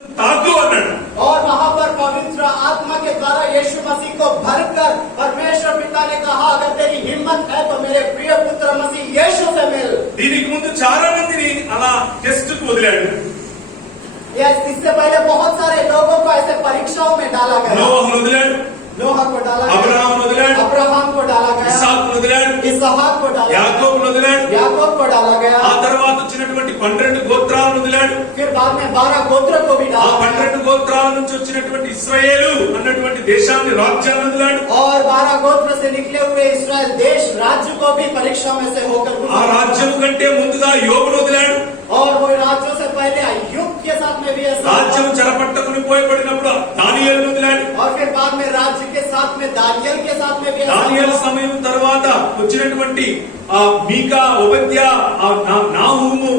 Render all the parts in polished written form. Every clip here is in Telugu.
తాకు అన్నాడు. और वहां पर पवित्र आत्मा के द्वारा यीशु मसीह को भरकर परमेश्वर पिता ने कहा, अगर तेरी हिम्मत है तो मेरे प्रिय पुत्र मसीह यीशु से मिल। దీనికి ముందు చాలా మందిని అలా టెస్ట్ కు వదిలాడు. इससे पहले बहुत सारे लोगों को ऐसे परीक्षाओं में डाला गया। నోహను వదిలాడు, नोह को डाला गया, అబ్రహాం వదిలాడు, अब्राहम को डाला गया, ఇస్సాకు వదిలాడు, इसहाक को डाला गया, యాకోబు వదిలాడు, याकूब को डाला गया। ఆ తర్వాత వచ్చినటువంటి 12 గోత్రాలను వదిలాడు. फिर बाद में 12 गोत्र को भी ఆ डाला। 12 గోత్రాల నుంచి వచ్చినటువంటి ఇశ్రాయేలు అన్నటువంటి దేశాన్ని రాజ్యాన్ని వదిలాడు. और 12 गोत्र से निकले हुए इस्राएल देश राज्य को भी परीक्षा में से होकर ఆ गुजरा। రాజ్యం కంటే ముందుగా యోబును వదిలాడు. और वो राज्यों से पहले अय्यूब के साथ में भी ऐसा రాజ్యం हुआ। చెరపట్టుకుని పోయబడినప్పుడు దానియేలును వదిలాడు. और फिर बाद में राज्य के साथ में दानिయేल के साथ में भी ऐसा దానియేలు हुआ। సమయం తర్వాత వచ్చినటువంటి మీకా, ఓబద్యా, నాహూము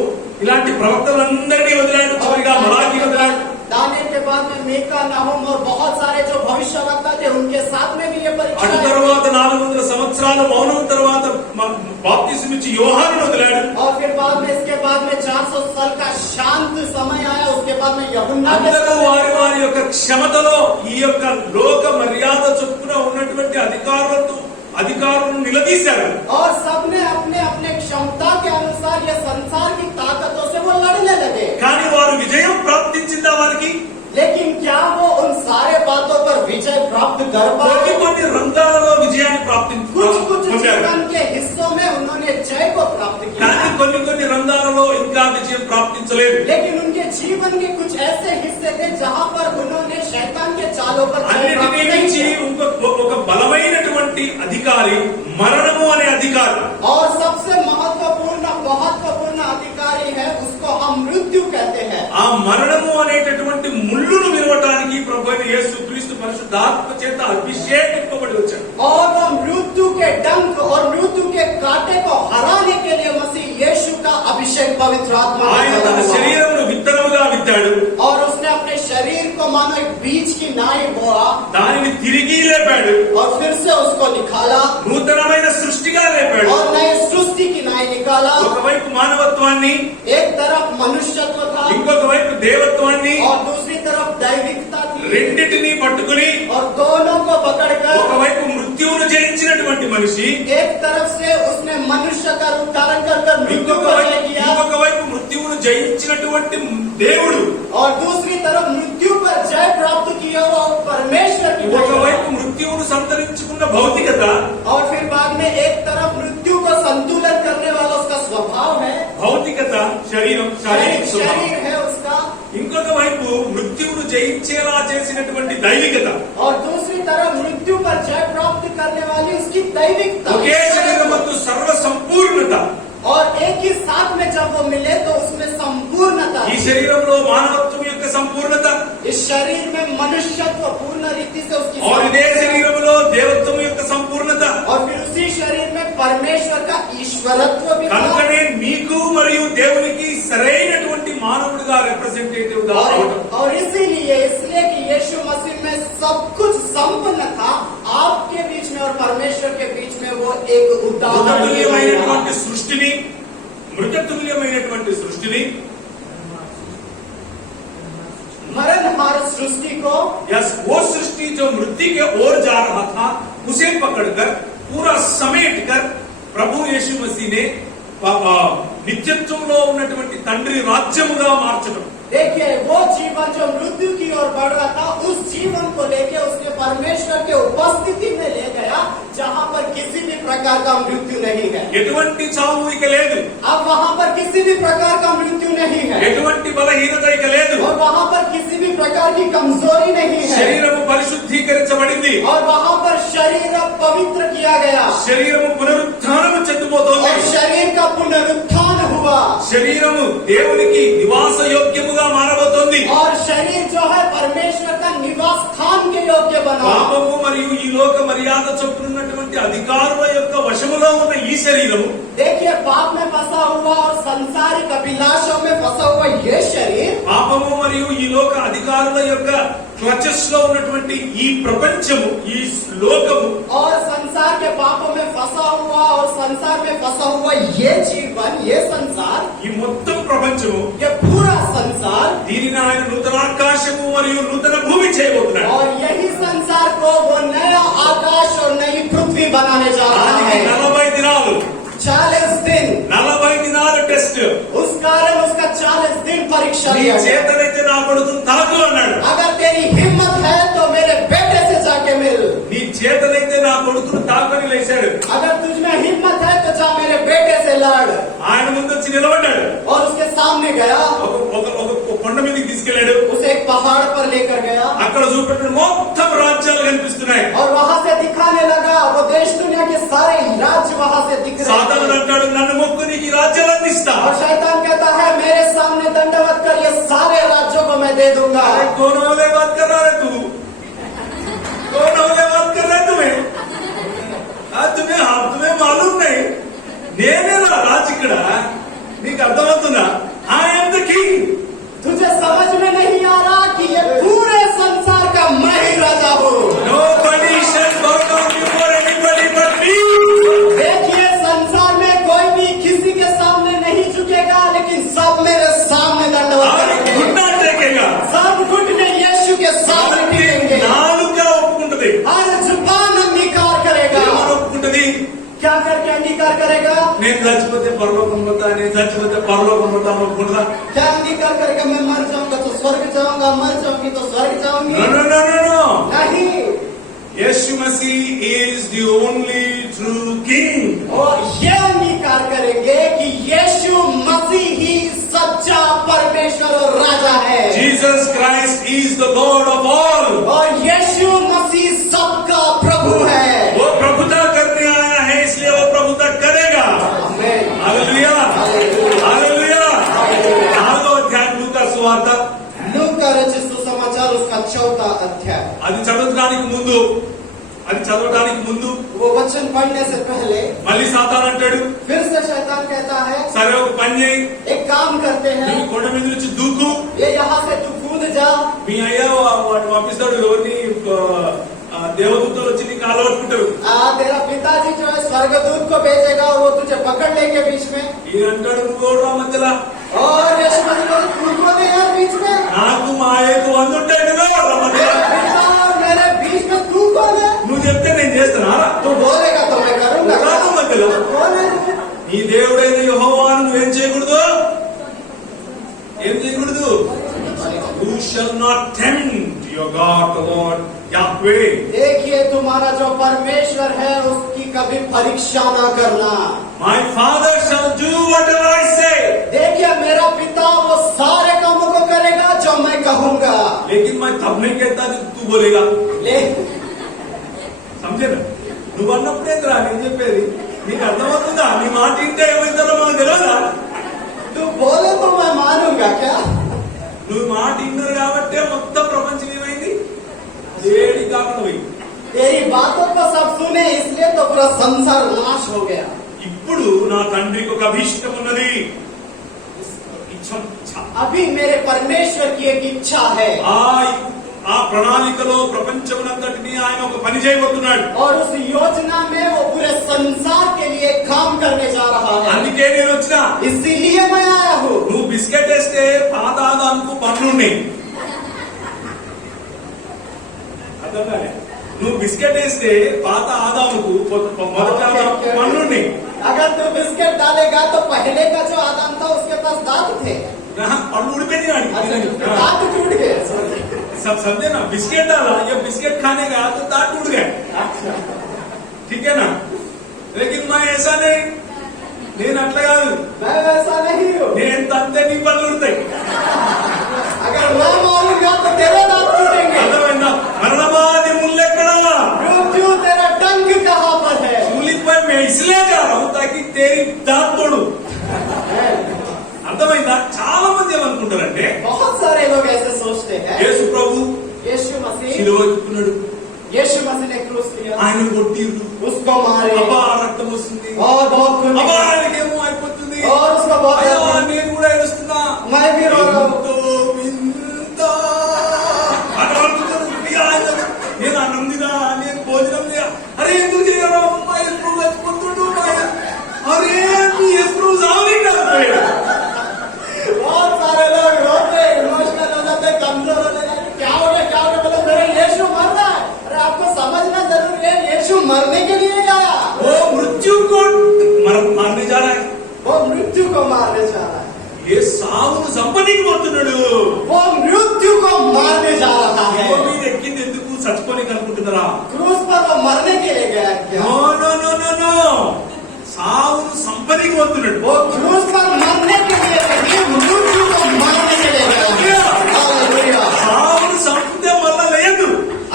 ఇలాంటి ప్రవక్తలందరినీ వదిలాడు. చివరిగా మలాకి వదిలాడు. दानिయేल के बाद में मीका, नहूम और बहुत सारे जो भविष्यवक्ता थे उनके साथ में भी ये అటు परीक्षा है। తర్వాత 400 సంవత్సరాల మౌనం తర్వాత బాప్తిస్మం ఇచ్చి యోహానును వదిలాడు. और फिर बाद में इसके बाद में 400 साल का शांत समय आया। उसके बाद में यूहन्ना के అందరూ साथ వారి వారి యొక్క క్షమతలో ఈ యొక్క లోక మర్యాద చొప్పున ఉన్నటువంటి అధికారులను నిలదీశారు. और सबने अपने अपने क्षमता के अनुसार ये संसार की ताकतों से वो लड़ने लगे। కానీ వారు విజయం ప్రాప్తించిందా వారికి? लेकिन क्या वो उन सारे बातों पर विजय प्राप्त कर కొన్ని पाए? కొన్ని రంగాలలో విజయాన్ని कुछ कुछ పొందారు. जीवन के हिस्सों में उन्होंने जय को प्राप्त కానీ किया। కొన్ని కొన్ని రంగాలలో ఇంకా విజయం ప్రాప్తించలేదు. लेकिन उनके जीवन के कुछ ऐसे हिस्से थे जहां पर उन्होंने शैतान के चालों पर जय प्राप्त అన్నిటినీ नहीं మించి किया। ఒక బలమైనటువంటి అధికారి మరణము అనే అధికారి. और सबसे महत्वपूर्ण अधिकारी है, उसको हम मृत्यु कहते हैं। ఆ మరణము అనేటటువంటి ముళ్ళును విరవటానికి ప్రభువైన యేసుక్రీస్తు పరిశుద్ధాత్మ చేత అభిషేకింపబడి వచ్చాడు. और वो मृत्यु के डंक और मृत्यु के कांटे को हराने के लिए मसीह यीशु का अभिषेक पवित्र आत्मा ने ఆయన తన किया। శరీరమును విత్తనముగా విత్తాడు. और उसने अपने शरीर को मानो एक बीज की नाई बोआ దానిని తిరిగి లేపాడు. और फिर से उसको निकाला నూతనమైన సృష్టిగా లేపాడు. और नए सृष्टि की नाई निकाला। ఒకవైపు మానవత్వాన్ని, एक तरफ मनुष्यत्व था ఇంకొక వైపు దేవత్వాన్ని, और दूसरी तरफ दैविकता थी। రెండిటిని పట్టుకుని और दोनों को पकड़कर ఒకవైపు మృత్యువును జయించినటువంటి మనిషి, एक तरफ से उसने मनुष्य का रूप धारण कर मृत्यु को जय किया ఇంకొక వైపు మృత్యువును జయించినటువంటి దేవుడు, और दूसरी तरफ मृत्यु पर जय प्राप्त किया हुआ परमेश्वर की ఒకవైపు మృత్యువును సంతరించుకున్న భౌతికత, और फिर बाद में एक तरफ मृत्यु को संतुलन करने वाला उसका स्वभाव है, భౌతికత శరీరం, శారీరక స్వభావం. शरीर है उसका, ఇంకొక వైపు మృత్యువును జయించేలా చేసినటువంటి దైవికత. और दूसरी तरफ मृत्यु पर जय प्राप्त करने वाली उसकी दैविकता। ఒకే శరీరమందు సర్వ సంపూర్ణత. और एक ही साथ में जब वो मिले तो उसमें संपूर्णता। ఈ శరీరంలో మానవత్వం యొక్క సంపూర్ణత, इस शरीर में मनुष्यत्व पूर्ण रीति से उसकी और ఇదే శరీరంలో దేవత్వం యొక్క సంపూర్ణత. और फिर उसी शरीर में परमेश्वर का ईश्वरत्व भी था। కనుకనే మీకు మరియు దేవునికి సరైనటువంటి మానవుడిగా రిప్రజెంటేటివ్ గా అవడం. और इसलिए कि यीशु मसीह में सब कुछ संपन्न था, आपके बीच में और परमेश्वर के बीच में वो एक उदाहरण మృతతుల్యమైనటువంటి సృష్టిని, మృతతుల్యమైనటువంటి సృష్టిని, मरण हमारे सृष्टि को, वो सृष्टि जो मृत्यु के ओर जा रहा था उसे पकड़कर पूरा समेट कर ప్రభు యేసు మసీనే నిత్యత్వంలో ఉన్నటువంటి తండ్రి రాజ్యముగా మార్చడం. देखिए वो जीवन जो मृत्यु की ओर बढ़ रहा था, उस जीवन को लेके उसने परमेश्वर के उपस्थिति में ले गया जहाँ पर किसी भी प्रकार का मृत्यु नहीं है। ఎటువంటి చావు ఇక లేదు. अब वहाँ पर किसी भी प्रकार का मृत्यु नहीं है ఎటువంటి బలహీనత ఇక లేదు. और वहाँ पर किसी भी प्रकार की कमजोरी नहीं है శరీరము పరిశుద్ధీకరించబడింది. और वहाँ पर शरीर पवित्र किया गया శరీరము పునరుత్థానము చెందుతోంది. और शरीर का पुनरुत्थान हुआ శరీరము దేవునికి నివాస యోగ్యముగా మారబోతోంది. और शरीर जो है परमेश्वर का निवास स्थान के योग्य बना। పాపము మరియు ఈ లోక మర్యాద చొప్పునటువంటి అధికారుల యొక్క వశములో ఉన్న ఈ శరీరము, देखिए पाप में फंसा हुआ और संसारिक अभिलाषों में फंसा हुआ ये शरीर, పాపము మరియు ఈ లోక అధికారుల యొక్క క్లచెస్ లో ఉన్నటువంటి ఈ ప్రపంచము, ఈ లోకము, और संसार के पापों में फंसा हुआ और संसार में फंसा हुआ ये जीवन, ये संसार, ఈ మొత్తం ప్రపంచము, ये पूरा संसार దీనిని ఆయన నూతన ఆకాశము మరియు నూతన భూమి చేయబోతున్నాడు. और यही संसार को वो नया आकाश और नई पृथ्वी बनाने जा रहा దానికి है. 40 దినాలు, 40 दिन 40 దినాలు టెస్ట్. उस कारण उसका 40 दिन परीक्षा నీ लिया गया. చేతనైతే నా కొడుకును తాకు అన్నాడు. अगर तेरी हिम्मत है तो मेरे बेटे से जाके मिल. నీ చేతనైతే నా కొడుకును తాకని లేచాడు. अगर तुझ में हिम्मत है तो जा मेरे बेटे से लड़. ఆయన ముందు వచ్చి నిలబడ్డాడు. और उसके सामने गया, ఒక కొండ మీదకి తీసుకెళ్లాడు. उसे एक पहाड़ पर लेकर गया అక్కడ చూపెట్టిన మొత్తం రాజ్యాలు కనిపిస్తున్నాయి. और वहां से दिखाने लगा. वो देश दुनिया के सारे राज्य वहां से दिख रहे సాతాను हैं. అంటాడు, నన్ను మొక్కు నీకు ఈ రాజ్యాలన్నీ ఇస్తా. और शैतान कहता है मेरे सामने दंडवत कर, ये सारे राज्यों को मैं दे दूंगा. अरे कौन वाले बात कर रहा है तू? कौन वाले बात कर रहा है तुम्हें? तुम्हें मालूम नहीं, నేనేలా రాజు ఇక్కడ. నీకు అర్థమవుతుందా? I'm the king. तुझे समझ में नहीं आ रहा कि ये पूरे संसार का मैं ही राजा हूँ. Nobody shall bow down before anybody but me. देखिए संसार में कोई भी किसी के सामने नहीं झुकेगा, लेकिन सब मेरे सामने दंडवत और करेंगे. घुटना टेकेगा. सब घुटने यीशु के सामने टिकेंगे. నాలుక ఒప్పుకుంటది. हर जुबान अंगीकार करेगा. ఏమని ఒప్పుకుంటది? क्या करके अंगीकार करेगा? నేను చచ్చిపోతే పరలోకం పోతా, నేను చచ్చిపోతే పరలోకం పోతా అని ఒప్పుకుంటదా? क्या अंगीकार करेगा? मैं मर जाऊंगा तो स्वर्ग जाऊंगा, मर जाऊंगी तो स्वर्ग जाऊंगी. No, no, no, no, no. नहीं. यीशु मसीह is the only true king. और ये अंगीकार करेंगे कि यीशु मसीह ही सच्चा परमेश्वर और राजा है. Jesus Christ is the Lord of all. और यीशु मसीह सबका प्रभु है. वो प्रभुता करने आया है, इसलिए वो प्रभुता करेगा. आमीन. Hallelujah, hallelujah. 4వ అధ్యాయం లూకా సువార్త. लूका रचित सुसमाचार उसका 4वां अध्याय. అది చదవడానికి ముందు वो वचन पढ़ने से पहले మళ్ళీ సాతాను అంటాడు, फिर से शैतान कहता है సరే ఒక పని చేయి, एक काम करते हैं, నువ్వు కొండ మీద నుంచి దూకు. ये यहाँ से तू कूद जा. మీ అయ్యా వాడు పంపిస్తాడు, ఎవరిని దేవదూతలు వచ్చి నీకు అలవట్టుకుంటారు. तेरा पिताजी जो है स्वर्गदूत को भेजेगा और वो तुझे पकड़ लेंगे बीच में. ఈయన అంటాడు, నువ్వు రా మధ్యలో, और यीशु मसीह बोले, तू कौन है यार बीच में? నాకు మా అయ్యకు 100 ఉంటాయి కదా రా మధ్యలో. पिता और मेरे बीच में तू कौन है? నువ్వు చెప్తే నేను చేస్తానా? तू बोलेगा तो मैं करूंगा. రాను మధ్యలో. कौन है? నీ దేవుడైన యెహోవాను నువ్వేం చేయకూడదు? ఏం చేయకూడదు? You shall not tempt your God, the Lord Yahweh. देखिए तुम्हारा जो परमेश्वर है उसकी कभी परीक्षा ना करना. My father shall do whatever I say. देखिए मेरा पिता वो सारे कामों को करेगा जो मैं कहूंगा. लेकिन मैं तब नहीं कहता जब तू बोलेगा. समझे ना? నువ్వు అన్నప్పుడేంద్రా నేను చెప్పేది? నీకు అర్థమవుతుందా? నీ మాట ఇంటే ఏమైందో మాకు తెలియదా? तू बोले तो मैं मानूंगा क्या? నువ్వు మాట విన్నారు కాబట్టే మొత్తం ప్రపంచం ఏమైంది? ఏడి కాకుండా పోయింది. तेरी बातों को सब सुने इसलिए तो पूरा संसार नाश हो गया. ఇప్పుడు నా తండ్రికి ఒక అభిష్టం ఉన్నది. अभी मेरे परमेश्वर की एक इच्छा है. ఆ ప్రణాళికలో ప్రపంచమునంతటిని ఆయన ఒక పని చేయబోతున్నాడు. और उस योजना में वो पूरे संसार के लिए काम करने जा रहा है. అందుకే నేను వచ్చినా. इसीलिए मैं आया हूँ. నువ్వు బిస్కెట్ వేస్తే పాత ఆదాముకు పన్నున్నాయి. అర్థంగానే? నువ్వు బిస్కెట్ వేస్తే పాత ఆదాముకు మొదటి ఆదాముకు పన్నున్నాయి. अगर तू बिस्किट डालेगा तो पहले का जो आदम था उसके पास दांत थे. पन्नु उड़िపోయింది వాడికి. दांत टूट गए. सब समझे ना? बिस्किट डाला, ये बिस्किट खाने का तो दांत टूट गए. ठीक है ना? लेकिन मैं ऐसा नहीं, నేను అట్లా కాదు. मैं वैसा नहीं हूँ. నేను తంతే నీ పళ్ళు ఉడతాయి. अगर मैं मारूंगा तो तेरे दांत टूटेंगे. అర్థమైందా? మరణమాది ముల్లెక్కడా? मृत्यु तेरा डंक कहाँ पर है? सूलीपై मैं इसलिए जा रहा हूं ताकि तेरी दांत तोड़ू. అర్థమైందా? చాలా మంది ఏమనుకుంటారంటే बहुत सारे लोग ऐसे सोचते हैं. యేసు ప్రభు यीशु मसीह శిలువ ఎత్తుకున్నాడు, यीशु मसीह ने क्रूस लिया, ఆయన కొట్టిర్రు, उसको मारे అబ్బా రక్తం వస్తుంది, और बहुत खून అబ్బా निकला, ఆయనకేమో అయిపోతుంది, और उसका बहुत అయ్యా दर्द है. నేను కూడా ఏడుస్తున్నా, मैं भी रो रहा हूँ. ఎంతో వింత అని అనుకుంటారు. ఇక ఆయన, నేను అన్నం తినా, నేను భోజనం చేయ, అరే ఎందుకు చేయరా మా ఎప్పుడు చచ్చిపోతుండు, అరే మీ ఎప్పుడు సాగు मरने के लिए आया, वो मृत्यु को मारने जा रहा है. वो मृत्यु को मारने जा रहा है, ये సావును సంపదించబోతున్నాడు. वो मृत्यु को मारने जा रहा है। वो మీద ఎక్కింది ఎందుకు? చచ్చిపోనికి అనుకుంటున్నారా? क्रूस पर वो मरने के लिए गया क्या? No no no no no, సావును సంపదించబోతున్నాడు. वो क्रूस पर मरने के लिए नहीं, मृत्यु को मारने के लिए गया। हालेलुया। సావును సంపదే వల్ల లేదు.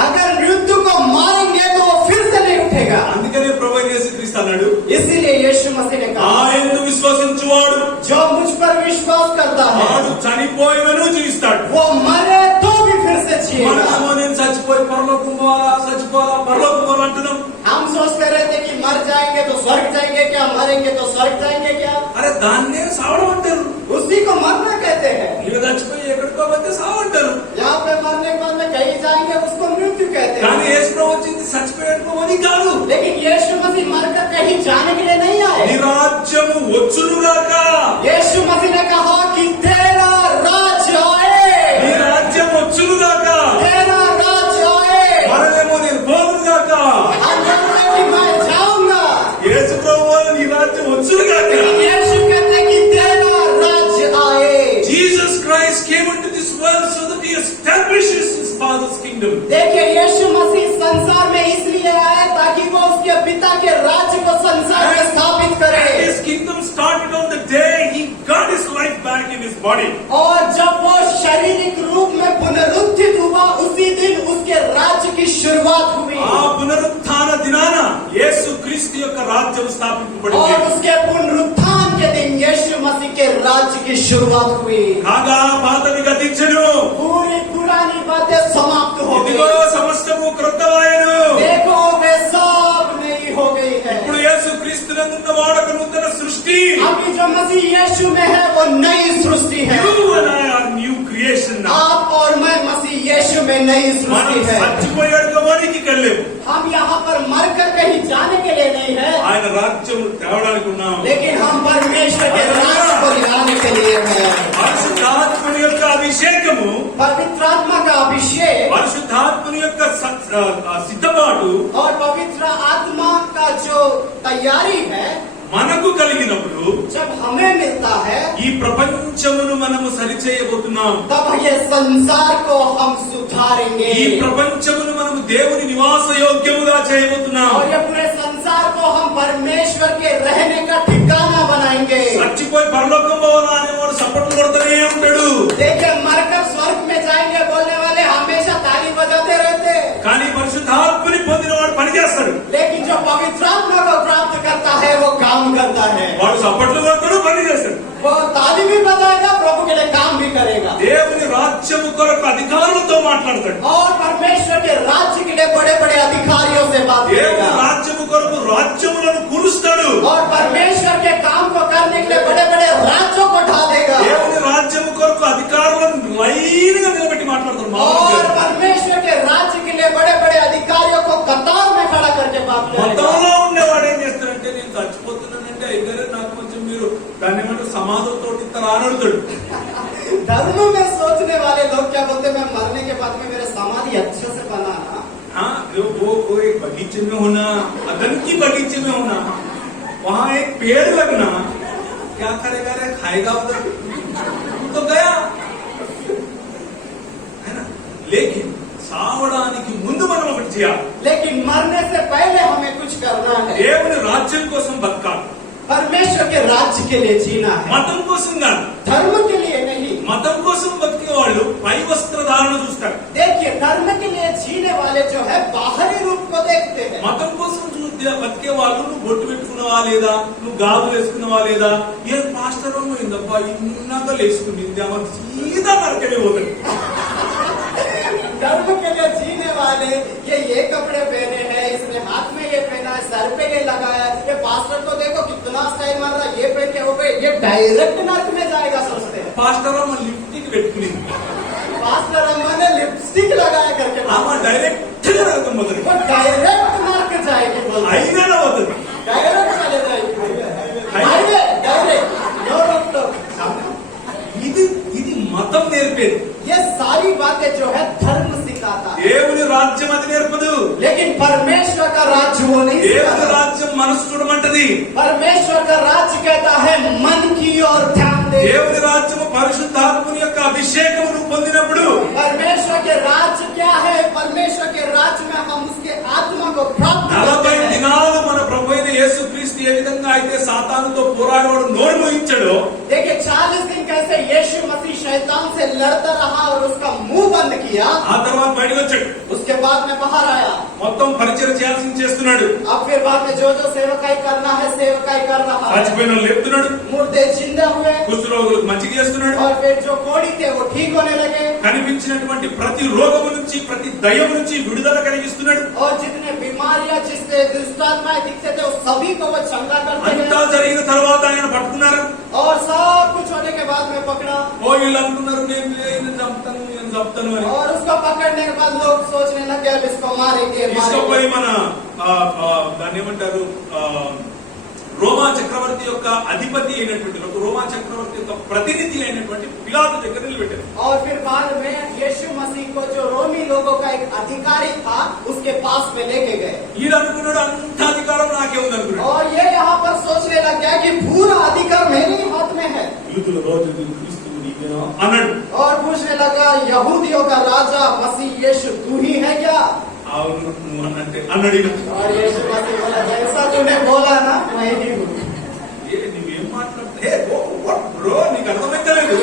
अगर मृत्यु को मारेंगे तो वो फिर से नहीं उठेगा। అందుకనే ప్రభువైన యేసుక్రీస్తు అన్నాడు, इसीलिए यीशु मसीह ने कहा, ఆయనను విశ్వసించువాడు जो मुझ पर विश्वास करता है వాడు చనిపోయినను జీవిస్తాడు. वो मरे तो भी फिर से जिएगा। మనమేమో నేను చచ్చిపోయి పరలోకం పోవాలా, చచ్చిపోవాలా, పరలోకం పోవాలా అంటున్నాం. हम सोचते रहते कि मर जाएंगे तो स्वर्ग जाएंगे क्या, मरेंगे तो स्वर्ग जाएंगे क्या? అరే దాన్నే సావడం అంటారు. उसी को मरना कहते हैं। ఇక చచ్చిపోయి ఎక్కడికో పోతే సావు అంటారు. यहाँ पे मरने के बाद में कहीं जाएंगे उसको मृत्यु कहते కానీ हैं। యేసు ప్రభు వచ్చింది చచ్చిపోయేట్టుకోమని కాదు. लेकिन यीशु मसीह मरकर कहीं जाने के लिए नहीं आए। నీ రాజ్యము వచ్చునుగాక. यीशु मसीह ने कहा कि तेरा राज्य आए, నీ రాజ్యం వచ్చునుగాక. तेरा राज्य आए। మరలేమో నేను పోదునుగాక. हम कहते हैं कि मैं जाऊंगा, యేసు ప్రభు నీ రాజ్యం వచ్చునుగాక. यीशु कहते हैं कि तेरा राज्य आए। Jesus Christ came into this world so that he establishes his father's kingdom. देखिए यीशु मसीह संसार में इसलिए आए ताकि वो उसके पिता के राज्य को संसार में स्थापित करे। His kingdom started on the day he got his life back in his body. और जब वो शारीरिक रूप में पुनरुत्थित हुआ उसी दिन उसके राज्य की शुरुआत हुई। ఆ పునరుత్థాన దినాన యేసు క్రీస్తు యొక్క రాజ్యం స్థాపించబడింది. और उसके पुनरुत्थान के दिन यीशु मसीह के राज्य की शुरुआत हुई। కాగా పాతవి గతించెను, पूरी पुरानी बातें समाप्त हो ఇదిగో गई। సమస్తము క్రొత్తవాయెను. देखो वे सब नई हो गई है। ఇప్పుడు యేసు క్రీస్తునందున్న వాడొక నూతన సృష్టి. अभी जो मसीह यीशु में है वो नई सृष्टि है। You and I are new creation now. आप और मैं मसीह यीशु में नई మనం सृष्टि है। చచ్చిపోయాడుగా వాడికి వెళ్ళలేము. हम यहाँ पर मरकर कहीं जाने के लिए नहीं है, ఆయన రాజ్యం తేవడానికి ఉన్నాం. लेकिन हम परमेश्वर के राज्य को लाने के लिए हैं। పరిశుద్ధాత్మని యొక్క అభిషేకము, पवित्र आत्मा का अभिषेक పరిశుద్ధాత్మని యొక్క సిద్ధపాటు और पवित्र आत्मा का जो तैयारी है మనకు కలిగినప్పుడు जब हमें मिलता है ఈ ప్రపంచమును మనము సరిచేయబోతున్నాం. तब ये संसार को हम सुधारेंगे ఈ ప్రపంచమును మనము దేవుని నివాస యోగ్యముగా చేయబోతున్నాం. और ये पूरे संसार को हम परमेश्वर के रहने का ठिकाना बनाएंगे। చచ్చిపోయి పరలోకం పోవాలా అనేవాడు సపోర్ట్లు కొడుతూనే ఉంటాడు. देखिए मरकर स्वर्ग में जाएंगे बोलने वाले हमेशा ताली बजाते रहते हैं, కానీ పరిశుద్ధాత్మని పొందినవాడు పని చేస్తాడు. लेकिन जो पवित्र आत्मा को प्राप्त करता है वो काम करता है। వాడు సపోర్ట్లు కొడతాడు, పని చేస్తాడు. वो ताली भी बजाएगा, प्रभु के लिए काम भी करेगा దేవుని రాజ్యము కొరకు అధికారులతో మాట్లాడతాడు. और परमेश्वर के राज्य के लिए बड़े बड़े अधिकारियों से बात దేవుని करेगा రాజ్యము కొరకు రాజ్యములను కూలుస్తాడు. और परमेश्वर के काम को करने के लिए बड़े बड़े राज्यों को ढा देगा దేవుని రాజ్యము కొరకు అధికారులను లైన్ గా నిలబెట్టి మాట్లాడతాడు. और परमेश्वर के राज्य के लिए बड़े बड़े अधिकारियों को कतार में खड़ा करके बात करेगा। మొత్తంలో ఉండేవాడు ఏం చేస్తాడంటే, నేను చచ్చిపోతున్నానంటే అయితే నాకు కొంచెం మీరు దాన్ని ఏమంటే సమాధులతో ఇస్తారు అనడుతాడు. धर्म में सोचने वाले लोग क्या बोलते हैं, मैं मरने के बाद में मेरे समाधि अच्छे से बनाना, वो एक बगीचे में होना, अदन की बगीचे में होना, वहाँ एक पेड़ लगना, क्या करेगा रे, खाएगा उधर तो गया है ना. लेकिन సావడానికి ముందు మనం ఒకటి చేయాలి. लेकिन मरने से पहले हमें कुछ करना है। దేవుని రాజ్యం కోసం బతకాలి. परमेश्वर के राज्य के लिए जीना है, మతం కోసం కాదు. धर्म के लिए नहीं। మతం కోసం బతికే వాళ్ళు పై వస్త్రధారణ చూస్తారు. देखिए धर्म के लिए जीने वाले जो है बाहरी रूप को देखते हैं। మతం కోసం బతికే వాళ్ళు నువ్వు బొట్టు పెట్టుకున్నావా లేదా, నువ్వు గాజులు వేసుకున్నావా లేదా, ఏ పాస్టర్ అయిందబ్బా ఇన్నాక లేసుకునింది అమ్మ సీదా నరకనే పోతుంది. धर्म के लिए जीने वाले ये कपड़े पहने हैं, इसने हाथ में ये पहना है, सर पे ये लगाया है, ये पास्टर को देखो कितना स्टाइल मार रहा है, ये पहन के हो गए, ये डायरेक्ट नर्क में जाएगा सोचते हैं। పాస్టర్ అమ్మ లిప్స్టిక్ పెట్టుకునింది, पास्टर अम्मा ने लिपस्टिक लगाया करके అమ్మ డైరెక్ట్ గా నరకం పోతుంది. वो डायरेक्ट नर्क जाएगी, बोलते हैं। అయినా పోతుంది. डायरेक्ट चले जाएगी, हाईवे डायरेक्ट, नो रोक टोक। ఇది మతం నేర్పేది. ये सारी बातें जो है धर्म सिखाता है, దేవుని రాజ్యం అది నేర్పదు. लेकिन परमेश्वर का राज्य वो नहीं ఉంటది. परमेश्वर का राज्य कहता है मन की ओर ध्यान दे। దేవుని రాజ్యము పరిశుద్ధాత్ముని యొక్క అభిషేకమును పొందినప్పుడు परमेश्वर के राज्य क्या है? परमेश्वर के राज्य में हम उसके आत्मा को प्राप्त करते 40 हैं। దినాలు మన ప్రభు అయిన యేసుక్రీస్తు ఏ విధంగా అయితే సాతానుతో పోరాడేవాడు నోరు మూయించాడో, देखिए 40 दिन कैसे यीशु मसीह शैतान से लड़ता रहा और उसका मुंह बंद किया। ఆ తర్వాత బయటకు వచ్చాడు. उसके बाद में बाहर आया। మొత్తం పరిచయం చేయాల్సింది చేస్తున్నాడు. अब फिर बाद में जो जो सेवकाई करना है सेवकाई कर रहा है। చచ్చిపోయిన వాళ్ళు లేపుతున్నాడు. मुर्दे जिंदा हुए కుష్ఠరోగులకు మంచిగా చేస్తున్నాడు. और फिर जो कोढ़ी थे वो ठीक होने लगे। కనిపించినటువంటి ప్రతి రోగము నుంచి ప్రతి దయ్యము నుంచి విడుదల కలిగిస్తున్నాడు. और जितने बीमारियां जिससे दुष्टात्माएं दिखते थे उस सभी को वो चंगा करते అంతా हैं। జరిగిన తర్వాత ఆయన పట్టుకున్నారు. और सब कुछ होने के बाद में पकड़ा। ఓ వీళ్ళు అనుకున్నారు నేను చంపుతాను అని. और उसको पकड़ने के बाद लोग सोचने लगे अब इसको मारेंगे తీసుకుపోయి మన దాన్ని ఏమంటారు, రోమా చక్రవర్తి యొక్క అధిపతి అయినటువంటి రోమా చక్రవర్తి యొక్క ప్రతినిధి అయినటువంటి పిలాతు దగ్గర నిలబెట్టారు. और फिर बाद में यीशु मसीह को जो रोमी लोगों का एक अधिकारी था उसके पास में लेके गए। ఈయన అనుకున్నాడు అంత అధికారం నాకే ఉంది అనుకున్నాడు. और ये यहाँ पर सोचने लग गया कि पूरा अधिकार मेरे ही हाथ में है। యూదుల రోజు క్రీస్తువు నీవేనా అన్నాడు. और पूछने लगा यहूदियों का राजा मसीह यीशु तू ही है क्या? అవును నువ్వు అన్నట్టే అన్నాడు ఈయన. और यीशु मसीह बोला जैसा तूने बोला ना मैं ही हूँ। నువ్వేం మాట్లాడుతే బ్రో నీకు అర్థమైతలేదు.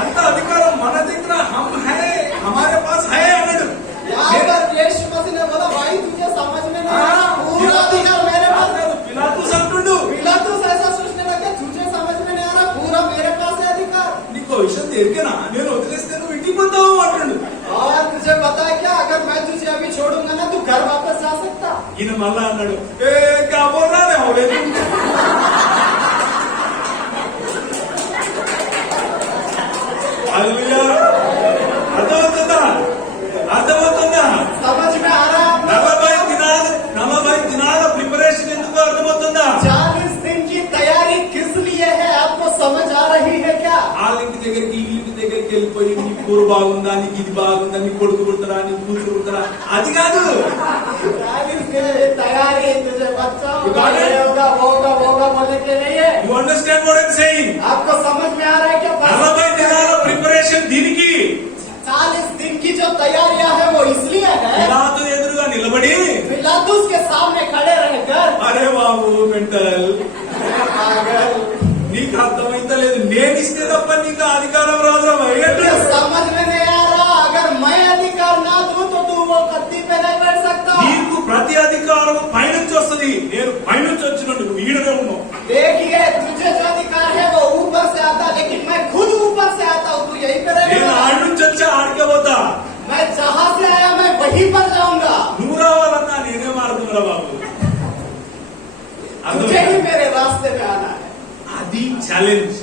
అంత అధికారం మన దగ్గర హమ్ హై హమారే పాస్ హై అన్నాడు. यहाँ पर यीशु मसीह ने बोला भाई तुझे समझ में नहीं आ रहा पूरा अधिकार मेरे पास है। పిలాతుస్ అంటుండు. पिलातुस ऐसा सोचने लगा तुझे समझ में नहीं आ रहा पूरा मेरे पास है अधिकार। నీకు విషయం తెలియనా, నేను వదిలేస్తే నువ్వు ఇంటికి పోతావు అంటుండు. और तुझे पता है क्या अगर मैं तुझे अभी छोड़ूंगा ना तू घर वापस जा सकता। ఈయన మళ్ళా అన్నాడు క్యా బోల్ రహా హై అవలేదు. హల్లెలూయా. అర్థమవుతుందా? అర్థమవుతుందా? समझ में आ रहा है? 40 దినాల ప్రిపరేషన్ ఎందుకు అర్థమవుతుందా? 40 दिन की तैयारी किस लिए है आपको समझ आ रही है क्या? వాళ్ళింటి దగ్గరికి వీళ్ళింటి దగ్గరికి వెళ్ళిపోయి నీ కూర బాగుందా, నీకు ఇది బాగుందా, నీ కొడుకు పుడతారా, నీ కూతురు పుడతారా, అది కాదు. 40 दिन की तैयारी तुझे बच्चा You होगा got it? ये होगा वो होगा बोलने के नहीं है। You understand what I am saying? आपको समझ में आ रहा है क्या? 40 దినాల ప్రిపరేషన్ దీనికి 40 दिन की जो तैयारियां है वो इसलिए है పిలాతు ఎదురుగా నిలబడి पिलातुस के सामने खड़े रहकर అరే బాబు మెంటల్ पागल నీకు అర్థమైతలేదు, నేను ఇస్తే తప్ప నీకు అధికారం రాదురా तुझे समझ में नहीं आ रहा अगर मैं अधिकार ना दूं तो तू वो गद्दी पे नहीं बैठ सकता। నీకు ప్రతి అధికారం పైనుంచి వస్తుంది. నేను పైనుంచి వచ్చినట్టు నువ్వు ఈడనే ఉన్నావు. देखिए तुझे जो अधिकार है वो ऊपर से आता लेकिन मैं खुद ऊपर से आता हूँ तू यहीं पे నేను रहेगा। ఆడి నుంచి వచ్చి ఆడికే పోతా. मैं जहाँ से आया मैं वहीं पर जाऊंगा। నువ్వు రావాలన్నా నేనే మారుతున్నా బాబు. तुझे ही मेरे रास्ते में आना है। అది ఛాలెంజ్.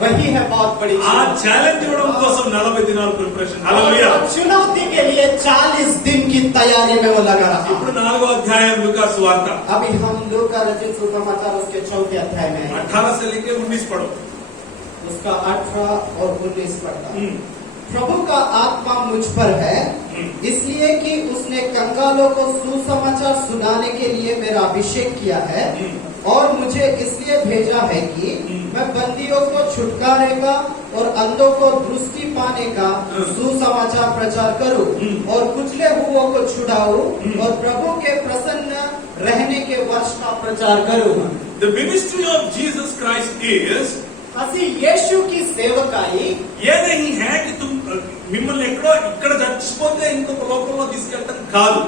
वही है बहुत बड़ी ఆ ఛాలెంజ్ ఇవ్వడం కోసం 40 దినాల ప్రిపరేషన్. హల్లెలూయా. और चुनौती के लिए 40 दिन की तैयारी में वो लगा रहा। ఇప్పుడు 4వ అధ్యాయం లూకా సువార్త अभी हम लूका रचित सुसमाचार उसके 4थे अध्याय में हैं। 18 से लेके 19 पढ़ो. उसका 18 और 19 पढ़ता है। प्रभु का आत्मा मुझ पर है इसलिए कि उसने कंगालों को सुसमाचार सुनाने के लिए मेरा अभिषेक किया है और मुझे इसलिए भेजा है कि मैं बंदियों को छुटकारे का और अंधों को दृष्टि पाने का सुसमाचार प्रचार करूं और कुचले हुओं को छुड़ाऊं और प्रभु के प्रसन्न रहने के वर्ष का प्रचार करूं। The ministry of Jesus Christ is हसी यीशु की सेवकाई ये नहीं है कि तुम మిమ్మల్ని ఎక్కడో ఇక్కడ చచ్చిపోతే ఇంకొక లోకంలో తీసుకెళ్ళటం కాదు.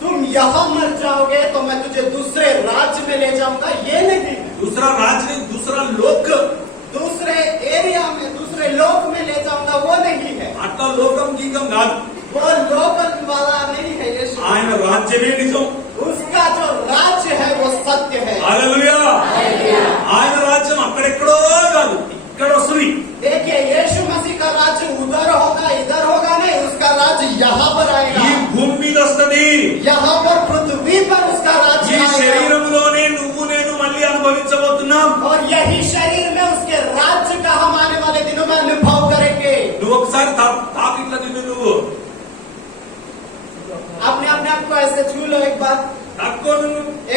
तुम यहाँ मर जाओगे तो मैं तुझे दूसरे राज्य में ले जाऊंगा ये नहीं है। दूसरा राज्य नहीं, दूसरा लोक, दूसरे एरिया में दूसरे लोक में ले जाऊंगा वो नहीं है। అట్లా లోకం గీకం కాదు. वो लोकल वाला नहीं है यीशु। ఆయన రాజ్యమే నిజం. उसका जो राज्य है वो सत्य है। హల్లెలూయా. ఆయన రాజ్యం అక్కడెక్కడో కాదు, ఇక్కడ వస్తుంది. देखिए यीशु मसीह का राज्य उधर होगा इधर होगा नहीं, उसका राज्य यहाँ पर ఈ आएगा। భూమి మీద వస్తుంది. यहाँ पर पृथ्वी पर उसका ఈ राज्य आएगा శరీరంలోనే నువ్వు నేను మళ్ళీ అనుభవించబోతున్నాం. और यही शरीर में उसके राज्य का हम आने वाले दिनों में अनुभव करेंगे। నువ్వు ఒకసారి తాకిట్లా నిన్ను నువ్వు अपने आप को ऐसे छू लो एक बार తక్కువ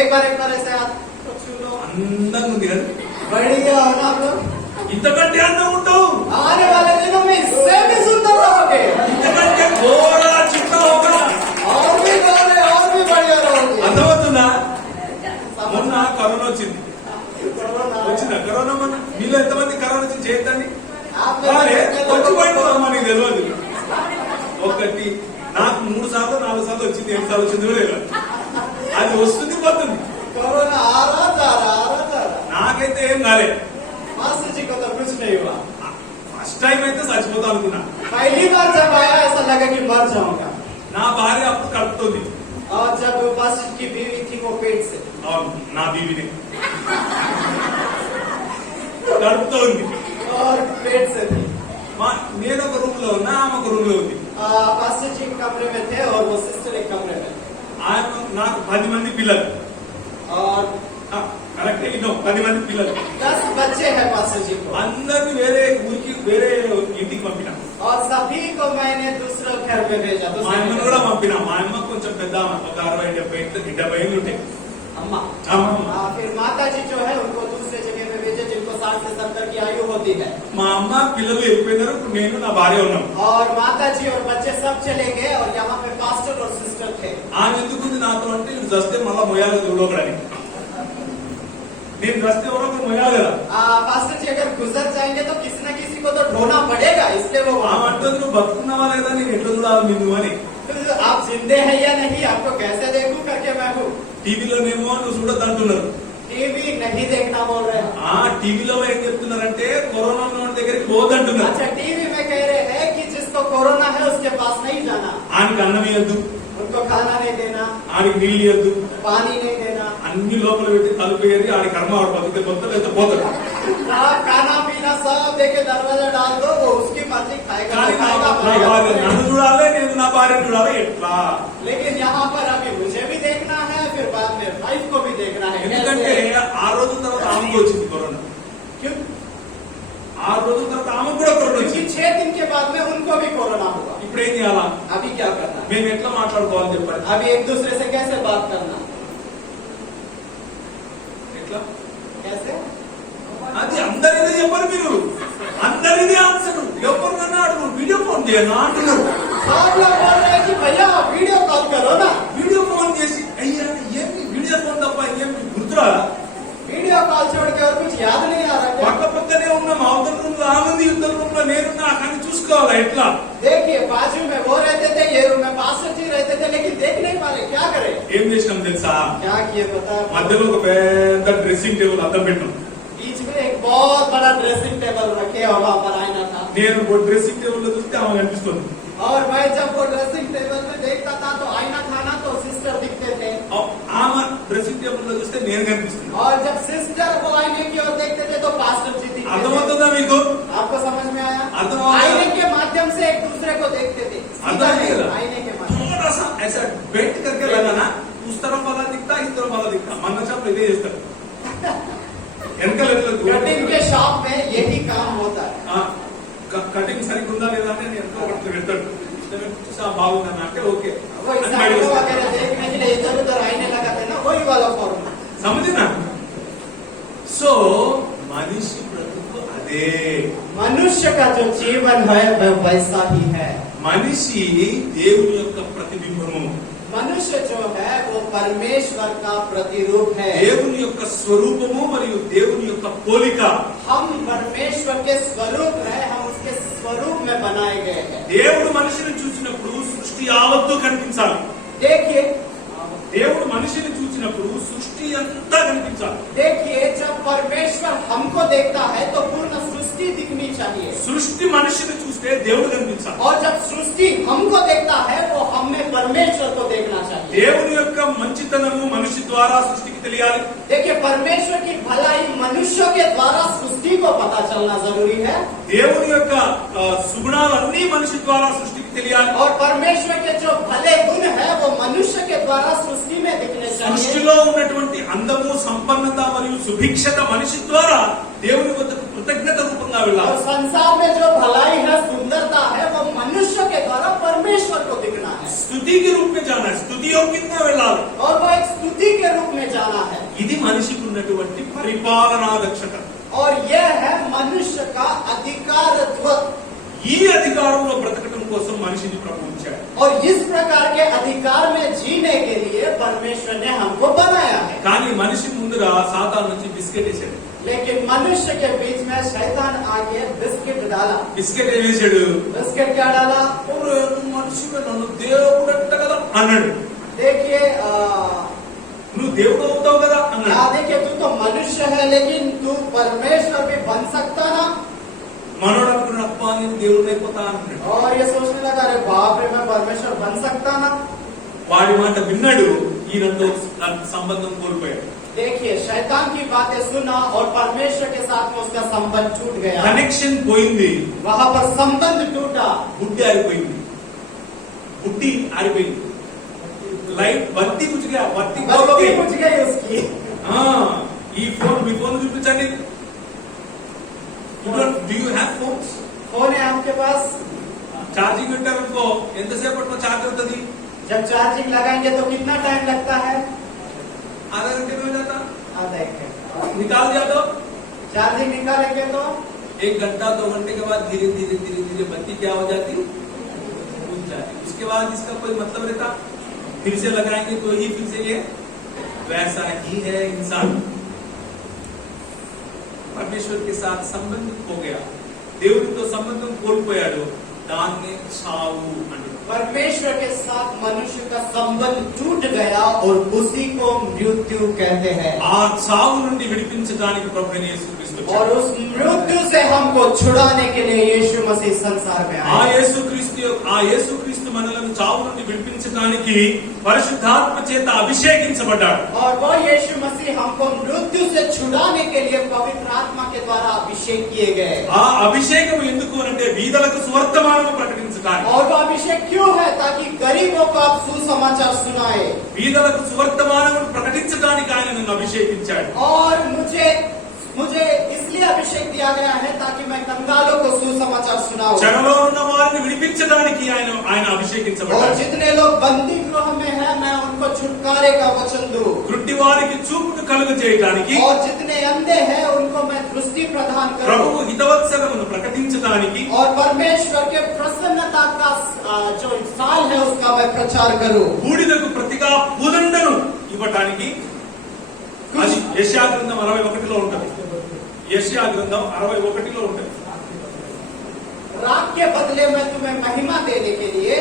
एक बार ऐसे हाथ को छू लो। అందంగా ఉంది కదా. बढ़िया हो ना आप लोग? ఇంతకంటే అందం ఉంటావు, आने वाले दिनों में इससे भी सुंदर रहोगे, ఇంతకంటే గోరా చిట్టా होगा. और भी गोरे और भी बढ़िया रहोगे। అర్థమవుతుందా? మొన్న కరోనా వచ్చింది. వచ్చిందా కరోనా? మొన్న మీలో ఎంతమంది కరోనా వచ్చి చేయొద్దండి. వచ్చిపోయిందమ్మా నీకు తెలియదు. ఒకటి నాకు 3 సార్లు 4 సార్లు వచ్చింది, 8 సార్లు వచ్చింది కూడా తెలియదు. అది వస్తుంది పోతుంది. कोरोना आ रहा जा रहा। నాకైతే ఏం కాలేదు. मास्टर जी को तो कुछ नहीं हुआ। ఫస్ట్ టైం అయితే చచ్చిపోతా అనుకున్నా. पहली बार जब आया ऐसा लगा कि मर जाऊंगा। నా భార్య అప్పుడు కలుపుతుంది. और जब मास्टर की बीवी थी वो पेट से, అవును, నా బీవిని కలుపుతోంది. और पेट से थी। నేను ఒక రూమ్ లో ఉన్నా, ఆమె ఒక రూమ్ లో ఉంది. मास्टर जी एक कमरे में थे और वो सिस्टर एक कमरे में। ఆయన నాకు 10 మంది పిల్లలు. और కరెక్ట్, 10 మంది పిల్లలు. 10 बच्चे हैं मास्टर जी को। అందరిని వేరే ఊరికి వేరే ఇంటికి పంపినా. और सभी को मैंने दूसरे घर में भेजा। మా అమ్మను కూడా పంపినా. మా అమ్మ కొంచెం పెద్ద ఆమె, ఒక 60-70 ఏళ్ళు ఉంటాయి. अम्मा। అమ్మ. फिर माता जी जो है उनको दूसरे जगह में भेजे जिनको 60 से 70 की आयु होती है। మా అమ్మ పిల్లలు వెళ్ళిపోయినారు. ఇప్పుడు నేను నా భార్య ఉన్నాం. और माता जी और बच्चे सब चले गए और यहाँ पे पास्टर और सिस्टर थे। ఆమె ఎందుకుంది నాతో అంటే, వీళ్ళు చస్తే మళ్ళా మొయ్యాలి చూడకూడని. నేను చస్తే ఎవరో ఒకరు మొయ్యాలి కదా. पास्टर जी अगर गुजर जाएंगे तो किसी न किसी को तो ढोना पड़ेगा, इसलिए वो ఆమె అంటుంది, నువ్వు బతుకున్నావా లేదా, నేను ఎట్లా చూడాలి నిన్ను అని. तो आप जिंदे हैं या नहीं, आपको कैसे देखूं करके मैं हूँ। టీవీలోనేమో నువ్వు చూడద్దు అంటున్నారు. टीवी नहीं देखना बोल रहे हैं। టీవీలో ఏం చెప్తున్నారంటే కరోనా ఉన్న దగ్గరికి పోదంటున్నారు. अच्छा, टीवी में कह रहे हैं कि जिसको कोरोना है उसके पास नहीं जाना, ఆనికి అన్నం ఇవ్వద్దు, उनको खाना नहीं देना, ఆనికి నీళ్ళు ఇవ్వద్దు, पानी नहीं देना, అన్ని లోపల పెట్టి తలుపు ఏరి ఆడి కర్మ ఆడు బతికే పోతే లేదా పోతాడు. खाना पीना सब देके दरवाजा डाल दो, वो उसकी मर्जी खाएगा కానీ खाएगा, నా खाएगा। భార్య నన్ను చూడాలి, నేను నా భార్య చూడాలి. ఎట్లా? लेकिन यहाँ पर अभी मुझे भी देखना है, फिर बाद में वाइफ को भी देखना है। ఎందుకంటే कैसे? 6 రోజుల తర్వాత ఆమెకు వచ్చింది కరోనా. क्यों? 6 రోజుల తర్వాత ఆమెకు కూడా కరోనా क्योंकि వచ్చింది. 6 दिन के बाद में उनको भी कोरोना हुआ। ఇప్పుడు ఏం చేయాలా? अभी क्या करना है? మేము ఎట్లా మాట్లాడుకోవాలి చెప్పండి. अभी एक दूसरे से कैसे बात करना, ఎట్లా? कैसे? అది అందరిదే చెప్పరు మీరు. అందరిదే ఆన్సర్. ఎవరినన్నా అడుగు, వీడియో ఫోన్ చేయను అంటున్నారు. सब लोग बोल रहे हैं कि भैया वीडियो कॉल करो ना। వీడియో ఫోన్ చేసి అయ్యా ఏమి వీడియో ఫోన్ తప్ప ఏమి గుర్తురా? वीडियो कॉल छोड़ के और कुछ याद नहीं आ रहा क्या? పక్క పక్కనే ఉన్నాం. అవతల రూమ్ లో ఆనంది, యుద్ధ రూమ్ లో నేనున్నా. కానీ చూసుకోవాలా ఎట్లా? देखिए, बाजू में वो रहते थे, ये रूम में पास्टर जी रहते थे, लेकिन देख नहीं पा रहे, क्या करें? ఏం చేసినాం తెలుసా? क्या किए पता है? మధ్యలో ఒక పెద్ద డ్రెస్సింగ్ టేబుల్ అద్దం పెట్టినాం. बीच में एक बहुत बड़ा ड्रेसिंग टेबल रखे और वहाँ पर आईना था। నేను డ్రెస్సింగ్ టేబుల్ లో చూస్తే ఆమె కనిపిస్తుంది. और मैं जब वो ड्रेसिंग टेबल में देखता था तो आईना था ना, तो सिस्टर दिखते थे। ఆమె డ్రెస్సింగ్ టేబుల్ లో చూస్తే నేను కనిపిస్తున్నా. और जब सिस्टर वो आईने की ओर देखते थे तो पास्टर जी दिखते थे। అర్థమవుతుందా మీకు? आपको समझ में आया? अर्थमौत- आईने के माध्यम से एक दूसरे को देखते थे, सीधा नहीं, आईने के माध्यम थोड़ा सा ऐसा बेंट करके लगाना, उस तरफ वाला दिखता, इस तरफ वाला दिखता. మన షాప్ ఇదే చేస్తారు. వెనకాల कटिंग के शॉप में यही काम होता है। కటింగ్ సరిగ్గా ఉందా లేదా అంటే నేను ఎంతో ఒకటి పెడతాడు. చూసా బాగుందా అంటే ఓకే वो इंसान को वगैरह देखने के लिए इधर उधर आईने लगाते ना, वही वाला फॉर्मूला। సమझना? సో మనిషి బ్రతుకు అదే. मनुष्य का जो जीवन है वह वैसा ही है। మనిషి దేవుని యొక్క ప్రతిబింబము. मनुष्य जो है वो परमेश्वर का प्रतिरूप है। దేవుని యొక్క స్వరూపము మరియు దేవుని యొక్క పోలిక. हम परमेश्वर के स्वरूप है, हम उसके स्वरूप में बनाए गए हैं। దేవుడు మనిషిని చూసినప్పుడు సృష్టి యావత్తు కనిపించాలి. देखिए, దేవుడు మనిషిని చూసినప్పుడు సృష్టి అంతా కనిపించాలి. देखिए, जब परमेश्वर हमको देखता है तो पूर्ण सृष्टि दिखनी चाहिए। సృష్టి మనిషిని చూస్తే దేవుడు కనిపించాలి. और जब सृष्टि हमको देखता है वो हमें परमेश्वर को देखना चाहिए। దేవుని యొక్క మంచితనము మనిషి ద్వారా సృష్టికి తెలియాలి. देखिए, परमेश्वर की भलाई मनुष्य के द्वारा सृष्टि को पता चलना जरूरी है। దేవుని యొక్క సుగుణాలన్నీ మనిషి ద్వారా సృష్టికి తెలియాలి. और परमेश्वर के जो भले गुण है वो मनुष्य के द्वारा सृष्टि में दिखने चाहिए। సృష్టిలో ఉన్నటువంటి అందము, సంపన్నత మరియు సుభిక్షత మనిషి ద్వారా దేవుని వద్దకు కృతజ్ఞత రూపంగా और వెళ్ళాలి. संसार में जो भलाई है, सुंदरता है, वो मनुष्य के द्वारा परमेश्वर को दिखना है। స్తుతికి రూపమే జానా, స్తుతి యోగ్యంగా వెళ్ళాలి. और वो एक स्तुति के रूप में जाना है। ఇది మనిషికి ఉన్నటువంటి పరిపాలనా దక్షత. और यह है मनुष्य का अधिकारत्व। ఈ అధికారంలో బ్రతకడం కోసం మనిషిని ప్రభు ఉంచాడు. और इस प्रकार के अधिकार में जीने के लिए परमेश्वर ने हमको बनाया है। కానీ మనిషి ముందుగా సాతాను నుంచి బిస్కెట్ వేసాడు. लेकिन मनुष्य के बीच में शैतान आके बिस्किट डाला। బిస్కెట్ ఏం వేసాడు? बिस्किट क्या डाला? "ఒరే, నువ్వు మనిషివే, నన్ను దేవుడు అంట కదా" అన్నాడు. देखिए నువ్వు దేవుడు అవుతావు కదా అన్నాడు. क्या देखिए, तू तो मनुष्य है लेकिन तू परमेश्वर भी बन सकता ना। మనోడు అనుకున్నాడు, అప్పా నేను దేవుడు అయిపోతా అన్నాడు. और ये सोचने लगा, अरे बाप रे, मैं परमेश्वर बन सकता ना। వాడి మాట విన్నాడు, ఈయనతో సంబంధం కోల్పోయాడు. देखिए, शैतान की बातें सुना और परमेश्वर के साथ में उसका संबंध टूट गया। కనెక్షన్ పోయింది, वहां पर संबंध टूटा। బుడ్డి ఆరిపోయింది, బుడ్డి ఆరిపోయింది. లైట్ బత్తి పుచ్చిగా బత్తి बत्ती बुझ गई उसकी। ఈ ఫోన్, మీ ఫోన్ చూపించండి. Do you have phones? Phone है आपके पास? ఛార్జింగ్ పెట్టారనుకో ఎంతసేపట్లో ఛార్జ్ అవుతుంది? जब चार्जिंग लगाएंगे तो कितना टाइम लगता है? आधा घंटे में हो जाता. आधा एक घंटा। निकाल दिया तो चार्जिंग निकालेंगे तो 1 घंटा 2 घंटे के बाद धीरे धीरे धीरे धीरे बत्ती क्या हो जाती? बुझ जाती. उसके बाद इसका कोई मतलब रहता? फिर से लगाएंगे तो ही फिर से ये वैसा ही है इंसान. परमेश्वर के साथ संबंध खो गया, దేవుడితో సంబంధం కోల్పోయాడు, దాన్నే చావు అంటారు. परमेश्वर के साथ मनुष्य का संबंध टूट गया और उसी को मृत्यु कहते हैं। ఆ చావు నుండి విడిపించడానికి ప్రభువైన యేసుక్రీస్తు और వచ్చాడు. उस मृत्यु से हमको छुड़ाने के लिए यीशु मसीह संसार में ఆ आए। యేసుక్రీస్తు మనలను చావు నుండి విడిపించడానికి పరిశుద్ధాత్మ చేత అభిషేకించబడ్డాడు. और वो यीशु मसीह हमको मृत्यु से छुड़ाने के लिए पवित्र आत्मा के द्वारा अभिषेक किए गए। ఆ అభిషేకం ఎందుకు అంటే వీధులకు సువర్తమానము ప్రకటించడానికి. और वो अभिषेक क्यों है? ताकि गरीबों को आप सुसमाचार सुनाए। వీధులకు సువర్తమానము ప్రకటించడానికి ఆయన నన్ను అభిషేకించాడు. और मुझे इसलिए अभिषेक दिया गया है ताकि मैं कंगालों को सुसमाचार सुनाऊं। చెరలో ఉన్న వారిని విడిపించడానికి ఆయన और అభిషేకించబడ్డాడు. जितने लोग बंदी गृह में हैं, मैं उनको छुटकारे का वचन दूं। గుడ్డి వారికి చూపును కలుగు చేయడానికి, और जितने अंधे हैं उनको मैं दृष्टि प्रदान करूं। ప్రభువు హితవత్సరమును ప్రకటించడానికి, और परमेश्वर के प्रसन्नता का जो साल है उसका मैं प्रचार करूं। బూడిదకు ప్రతిగా పూదండను ఇవ్వటానికి. అది యెషయా గ్రంథం 61లో ఉంటుంది. యెషయా గ్రంథం 61లో ఉంటుంది. राग के बदले में तुम्हें महिमा देने के लिए।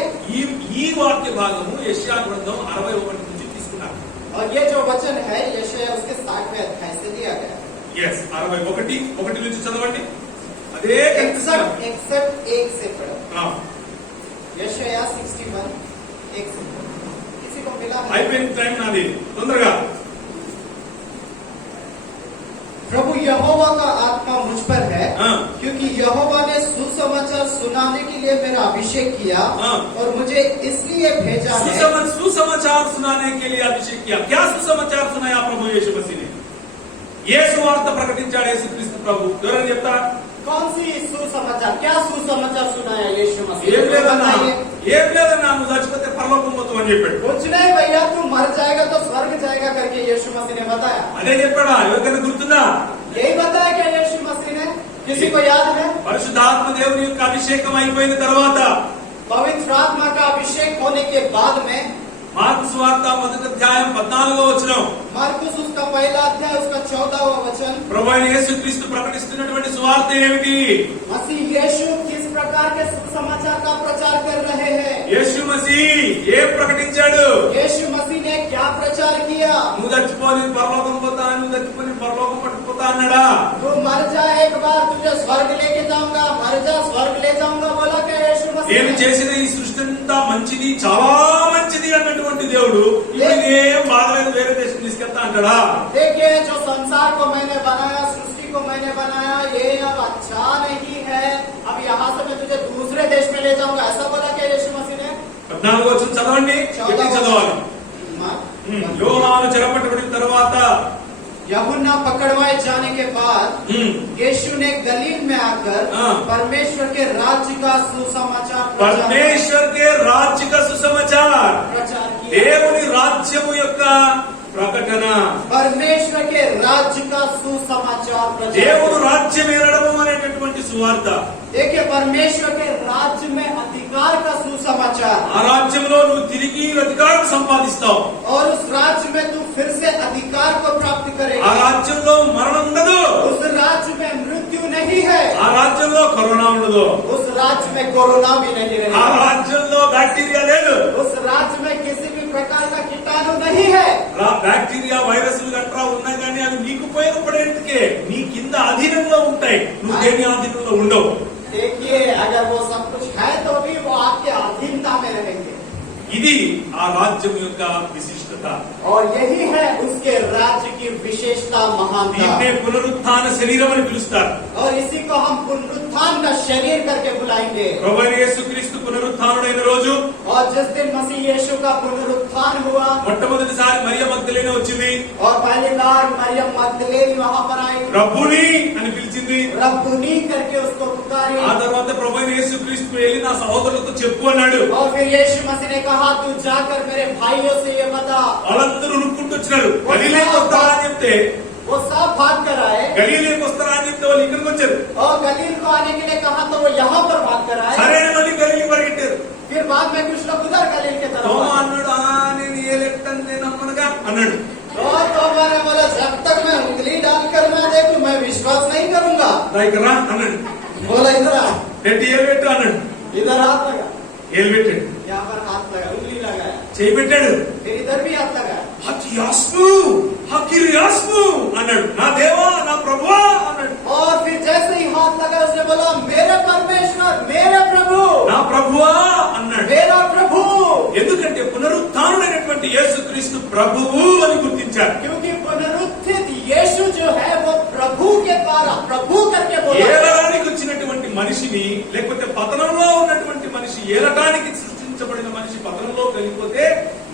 ఈ వాక్య భాగము యెషయా గ్రంథం 61 నుంచి తీసుకున్నారు. और ये जो वचन है यशायाह उसके 60वें अध्याय से दिया गया है। 61 నుంచి చదవండి. అదే 61 1 से पढ़ो। यशायाह 61 1 से पढ़ो। किसी को मिला है? అయిపోయింది టైం నాది, తొందరగా. प्रभु यहोवा का आत्मा मुझ पर है, हाँ। क्योंकि यहोवा ने सुसमाचार सुनाने के लिए मेरा अभिषेक किया। हाँ। और मुझे इसलिए भेजा है। सुसमाचार सुनाने के लिए अभिषेक किया. क्या सुसमाचार सुनाया प्रभु यीशु मसीह ने? ये सुवार्త ప్రకటించాడు యేసుక్రీస్తు ప్రభు. ఎవరైనా చెప్తారా? कौन सी सुसमाचार? क्या सुसमाचार सुनाया यीशु मसीह? ఏం లేదన్నా నువ్వు చచ్చిపోతే పరలోకం పోతావు అని చెప్పాడు. कुछ नहीं भैया, तू मर जाएगा तो स्वर्ग जाएगा करके यीशु मसीह ने बताया। అదే చెప్పాడా? ఎవరికైనా గుర్తుందా? यही बताया क्या यीशु मसीह ने? किसी को याद है? పరిశుద్ధాత్మ దేవుని యొక్క అభిషేకం అయిపోయిన తర్వాత पवित्र आत्मा का अभिषेक होने के बाद में మార్కు సువార్త 1వ అధ్యాయం 14వ వచనం, मार्कुस उसका पहला अध्याय उसका 14वां वचन। ప్రభు అయిన యేసుక్రీస్తు ప్రకటిస్తున్నటువంటి సువార్త ఏమిటి? मसीह यीशु किस प्रकार के सुसमाचार का प्रचार कर रहे हैं? యేసు మసీహ్ ఏం ప్రకటించాడు? यीशु मसीह ने क्या प्रचार किया? నువ్వు చచ్చిపోని పరలోకం పోతా, నువ్వు చచ్చిపోని పరలోకం పట్టుకుపోతా అన్నాడా? तू मर जा एक बार, तुझे स्वर्ग लेके जाऊंगा, मर जा स्वर्ग ले जाऊंगा बोला क्या यीशु मसीह నేను ने? చేసిన ఈ సృష్టి అంతా మంచిది, చాలా మంచిది అన్నటువంటి దేవుడు ఇప్పుడు ఏం బాధలేదు, వేరే దేశం తీసుకెళ్తా అంటాడా? देखिए, जो संसार को मैंने बनाया, सृष्टि को मैंने बनाया, ये अब अच्छा नहीं है, अब यहाँ से मैं तुझे दूसरे देश में ले जाऊंगा, ऐसा बोला क्या यीशु मसीह ने? 14వ వచనం చదవండి, ఎట్టి చదవాలి. యోహాను చెరపట్టబడిన తర్వాత यूहन्ना पकड़वाए जाने के बाद यीशु ने गलील में आकर हाँ। परमेश्वर के राज्य का सुसमाचार పరమేశ్వర్ కే రాజ్య కా సుసమాచార్, प्रचार किया। దేవుని రాజ్యము యొక్క ప్రకటన. परमेश्वर के राज्य राज्य का सुसमाचार प्रचार దేవుడు రాజ్యం ఏలడము అనేటటువంటి సువార్త. देखिए परमेश्वर के राज्य में अधिकार का सुसमाचार ఆ రాజ్యంలో నువ్వు తిరిగి అధికారం సంపాదిస్తావు. और उस राज्य में तू फिर से अधिकार को प्राप्त ఆ करेगा। రాజ్యంలో మరణం ఉండదు. उस राज्य में मृत्यु नहीं है, ఆ రాజ్యంలో కరోనా ఉండదు. उस राज्य में कोरोना भी नहीं ఆ रहेगा, రాజ్యంలో బ్యాక్టీరియా లేదు. उस राज्य में किसी भी प्रकार का कीटाणु नहीं है। బ్యాక్టీరియా వైరస్లు గట్రా ఉన్నా కానీ అవి నీకు ఉపయోగపడేందుకే నీ కింద అధీనంలో ఉంటాయి. నువ్వు దేని అధీనంలో ఉండవు. देखिए अगर वो सब कुछ है तो भी वो आपके अधीनता में रहेंगे, ఇది ఆ రాజ్యం యొక్క విశిష్టత. और यही है उसके राज्य की विशेषता महानता। దీన్నే పునరుత్థాన శరీరం అని పిలుస్తారు. और इसी को हम पुनरुत्थान का शरीर करके बुलाएंगे। ప్రభువైన యేసుక్రీస్తు పునరుత్థానుడైన రోజు और जिस दिन मसीह यीशु का पुनरुत्थान हुआ మొట్టమొదటిసారి మరియ మగ్దలేనే వచ్చింది. और पहली बार मरियम मगदलेनी वहां पर आई, రబ్బుని అని పిలిచింది. रब्बुनी करके उसको पुकारी। ఆ తర్వాత ప్రభువైన యేసుక్రీస్తు వెళ్ళి నా సహోదరులతో చెప్పు అన్నాడు. और फिर यीशु मसीह ने कहा तू जाकर मेरे भाइयों से ये बता। వాళ్ళందరూ ఉరుక్కుంటూ వచ్చినారు. గలీలేకి వస్తారా అని చెప్తే वो सब भाग कर आए, గలీలేకి వస్తారా అని చెప్తే వాళ్ళు ఇక్కడికి వచ్చారు. और गलील को आने के लिए कहा तो वो यहाँ पर भाग कर आए। సరే అని మళ్ళీ గలీలి పరిగెట్టారు. फिर बाद में कुछ लोग उधर गलील के तरफ తోమా आए। అన్నాడు, నేను ఏలెట్టని నేను నమ్మనుగా అన్నాడు. और तो मैंने बोला जब तक मैं उंगली डालकर मैं देखूं मैं विश्वास नहीं करूंगा। దగ్గర రా అన్నాడు. बोला इधर आ, పెట్టి ఏలు పెట్టు అన్నాడు. इधर हाथ लगा, ఏలు పెట్టాడు. यहाँ पर हाथ लगा, उंगली लगाया, చేయి పెట్టాడు. फिर इधर भी हाथ लगाया। హకియాస్ము హకిరియాస్ము అన్నాడు. నా దేవా నా ప్రభువా అన్నాడు. और फिर जैसे ही हाथ लगा उसने बोला मेरे परमेश्वर मेरे प्रभु, నా ప్రభువా అన్నాడు. मेरा प्रभु। ఎందుకంటే పునరుత్థానుడైనటువంటి యేసుక్రీస్తు ప్రభువు అని గుర్తించారు. क्योंकि पुनरुत्थित यीशु जो है वो प्रभु के द्वारा प्रभु करके बोला। ఏలడానికి వచ్చినటువంటి మనిషిని లేకపోతే పతనంలో ఉన్నటువంటి మనిషి ఏలటానికి సృష్టించబడిన మనిషి పతనంలో వెళ్ళిపోతే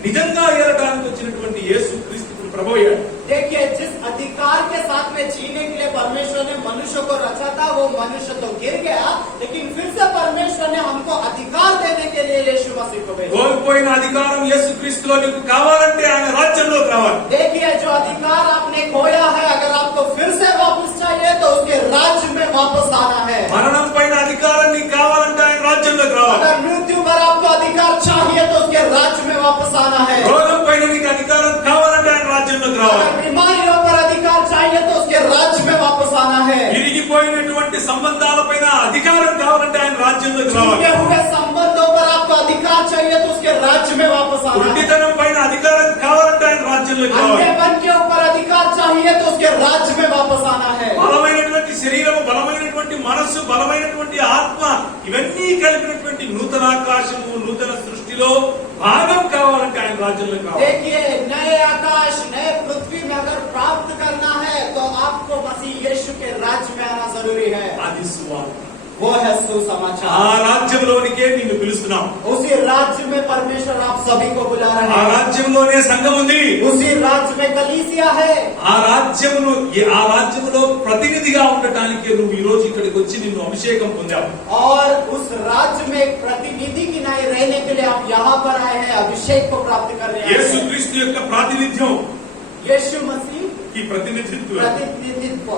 నిజంగా ఏలటానికి వచ్చినటువంటి యేసుక్రీస్తు ప్రభు అయ్యాడు. देखिए जिस अधिकार के साथ में जीने के लिए परमेश्वर ने मनुष्य को रचा था वो मनुष्य तो गिर गया, लेकिन फिर से परमेश्वर ने हमको अधिकार देने के लिए यीशु मसीह को भेजा। కోల్పోయిన అధికారం యేసుక్రీస్తులో నీకు కావాలంటే ఆయన రాజ్యంలోకి రావాలి. देखिए जो अधिकार आपने खोया है अगर आपको फिर से वापस चाहिए तो उसके राज्य में वापस आना है। మరణం పైన అధికారం నీకు కావాలంటే ఆయన రాజ్యంలోకి రావాలి. अगर मृत्यु पर आपको अधिकार चाहिए तो उसके राज्य में वापस आना है। రోగం పైన నీకు అధికారం కావాలంటే ఆయన రాజ్యంలోకి రావాలి. अगर बीमारियों पर अधिकार चाहिए तो उसके राज्य में वापस आना है। విరిగిపోయినటువంటి సంబంధాల పైన అధికారం కావాలంటే ఆయన రాజ్యంలోకి రావాలి. टूटे हुए संबंधों पर आपको अधिकार चाहिए तो उसके राज्य में वापस आना है। వృద్ధితనం పైన అధికారం కావాలంటే ఆయన రాజ్యంలోకి రావాలి. अंधेपन के ऊपर अधिकार चाहिए तो उसके राज्य में वापस आना है। బలమైనటువంటి శరీరము, బలమైనటువంటి మనస్సు, బలమైనటువంటి ఆత్మ ఇవన్నీ కలిపినటువంటి నూతన ఆకాశము, నూతన సృష్టిలో భాగం కావాలంటే ఆయన రాజ్యంలోకి రావాలి. देखिए नए आकाश नए पृथ्वी में अगर प्राप्त करना है तो आपको मसीह यीशु के राज्य में आना जरूरी है। అది సువార్త. वो है ఆ सुसमाचार। రాజ్యంలోనికే నిన్ను పిలుస్తున్నాం. उसी राज्य में परमेश्वर आप सभी को बुला रहे ఆ हैं। రాజ్యంలోనే సంఘం ఉంది. उसी राज्य में कलीसिया है। ఆ రాజ్యములో ప్రతినిధిగా ఉండటానికి నువ్వు ఈ రోజు ఇక్కడికి వచ్చి నిన్ను అభిషేకం పొందావు. और उस राज्य में एक प्रतिनिधि की नाई रहने के लिए आप यहाँ पर आए हैं, अभिषेक को प्राप्त करने आए हैं। యేసుక్రీస్తు యొక్క ప్రాతినిధ్యం यीशु मसीह ఈ ప్రతినిధిత్వం, प्रतिनिधित्व,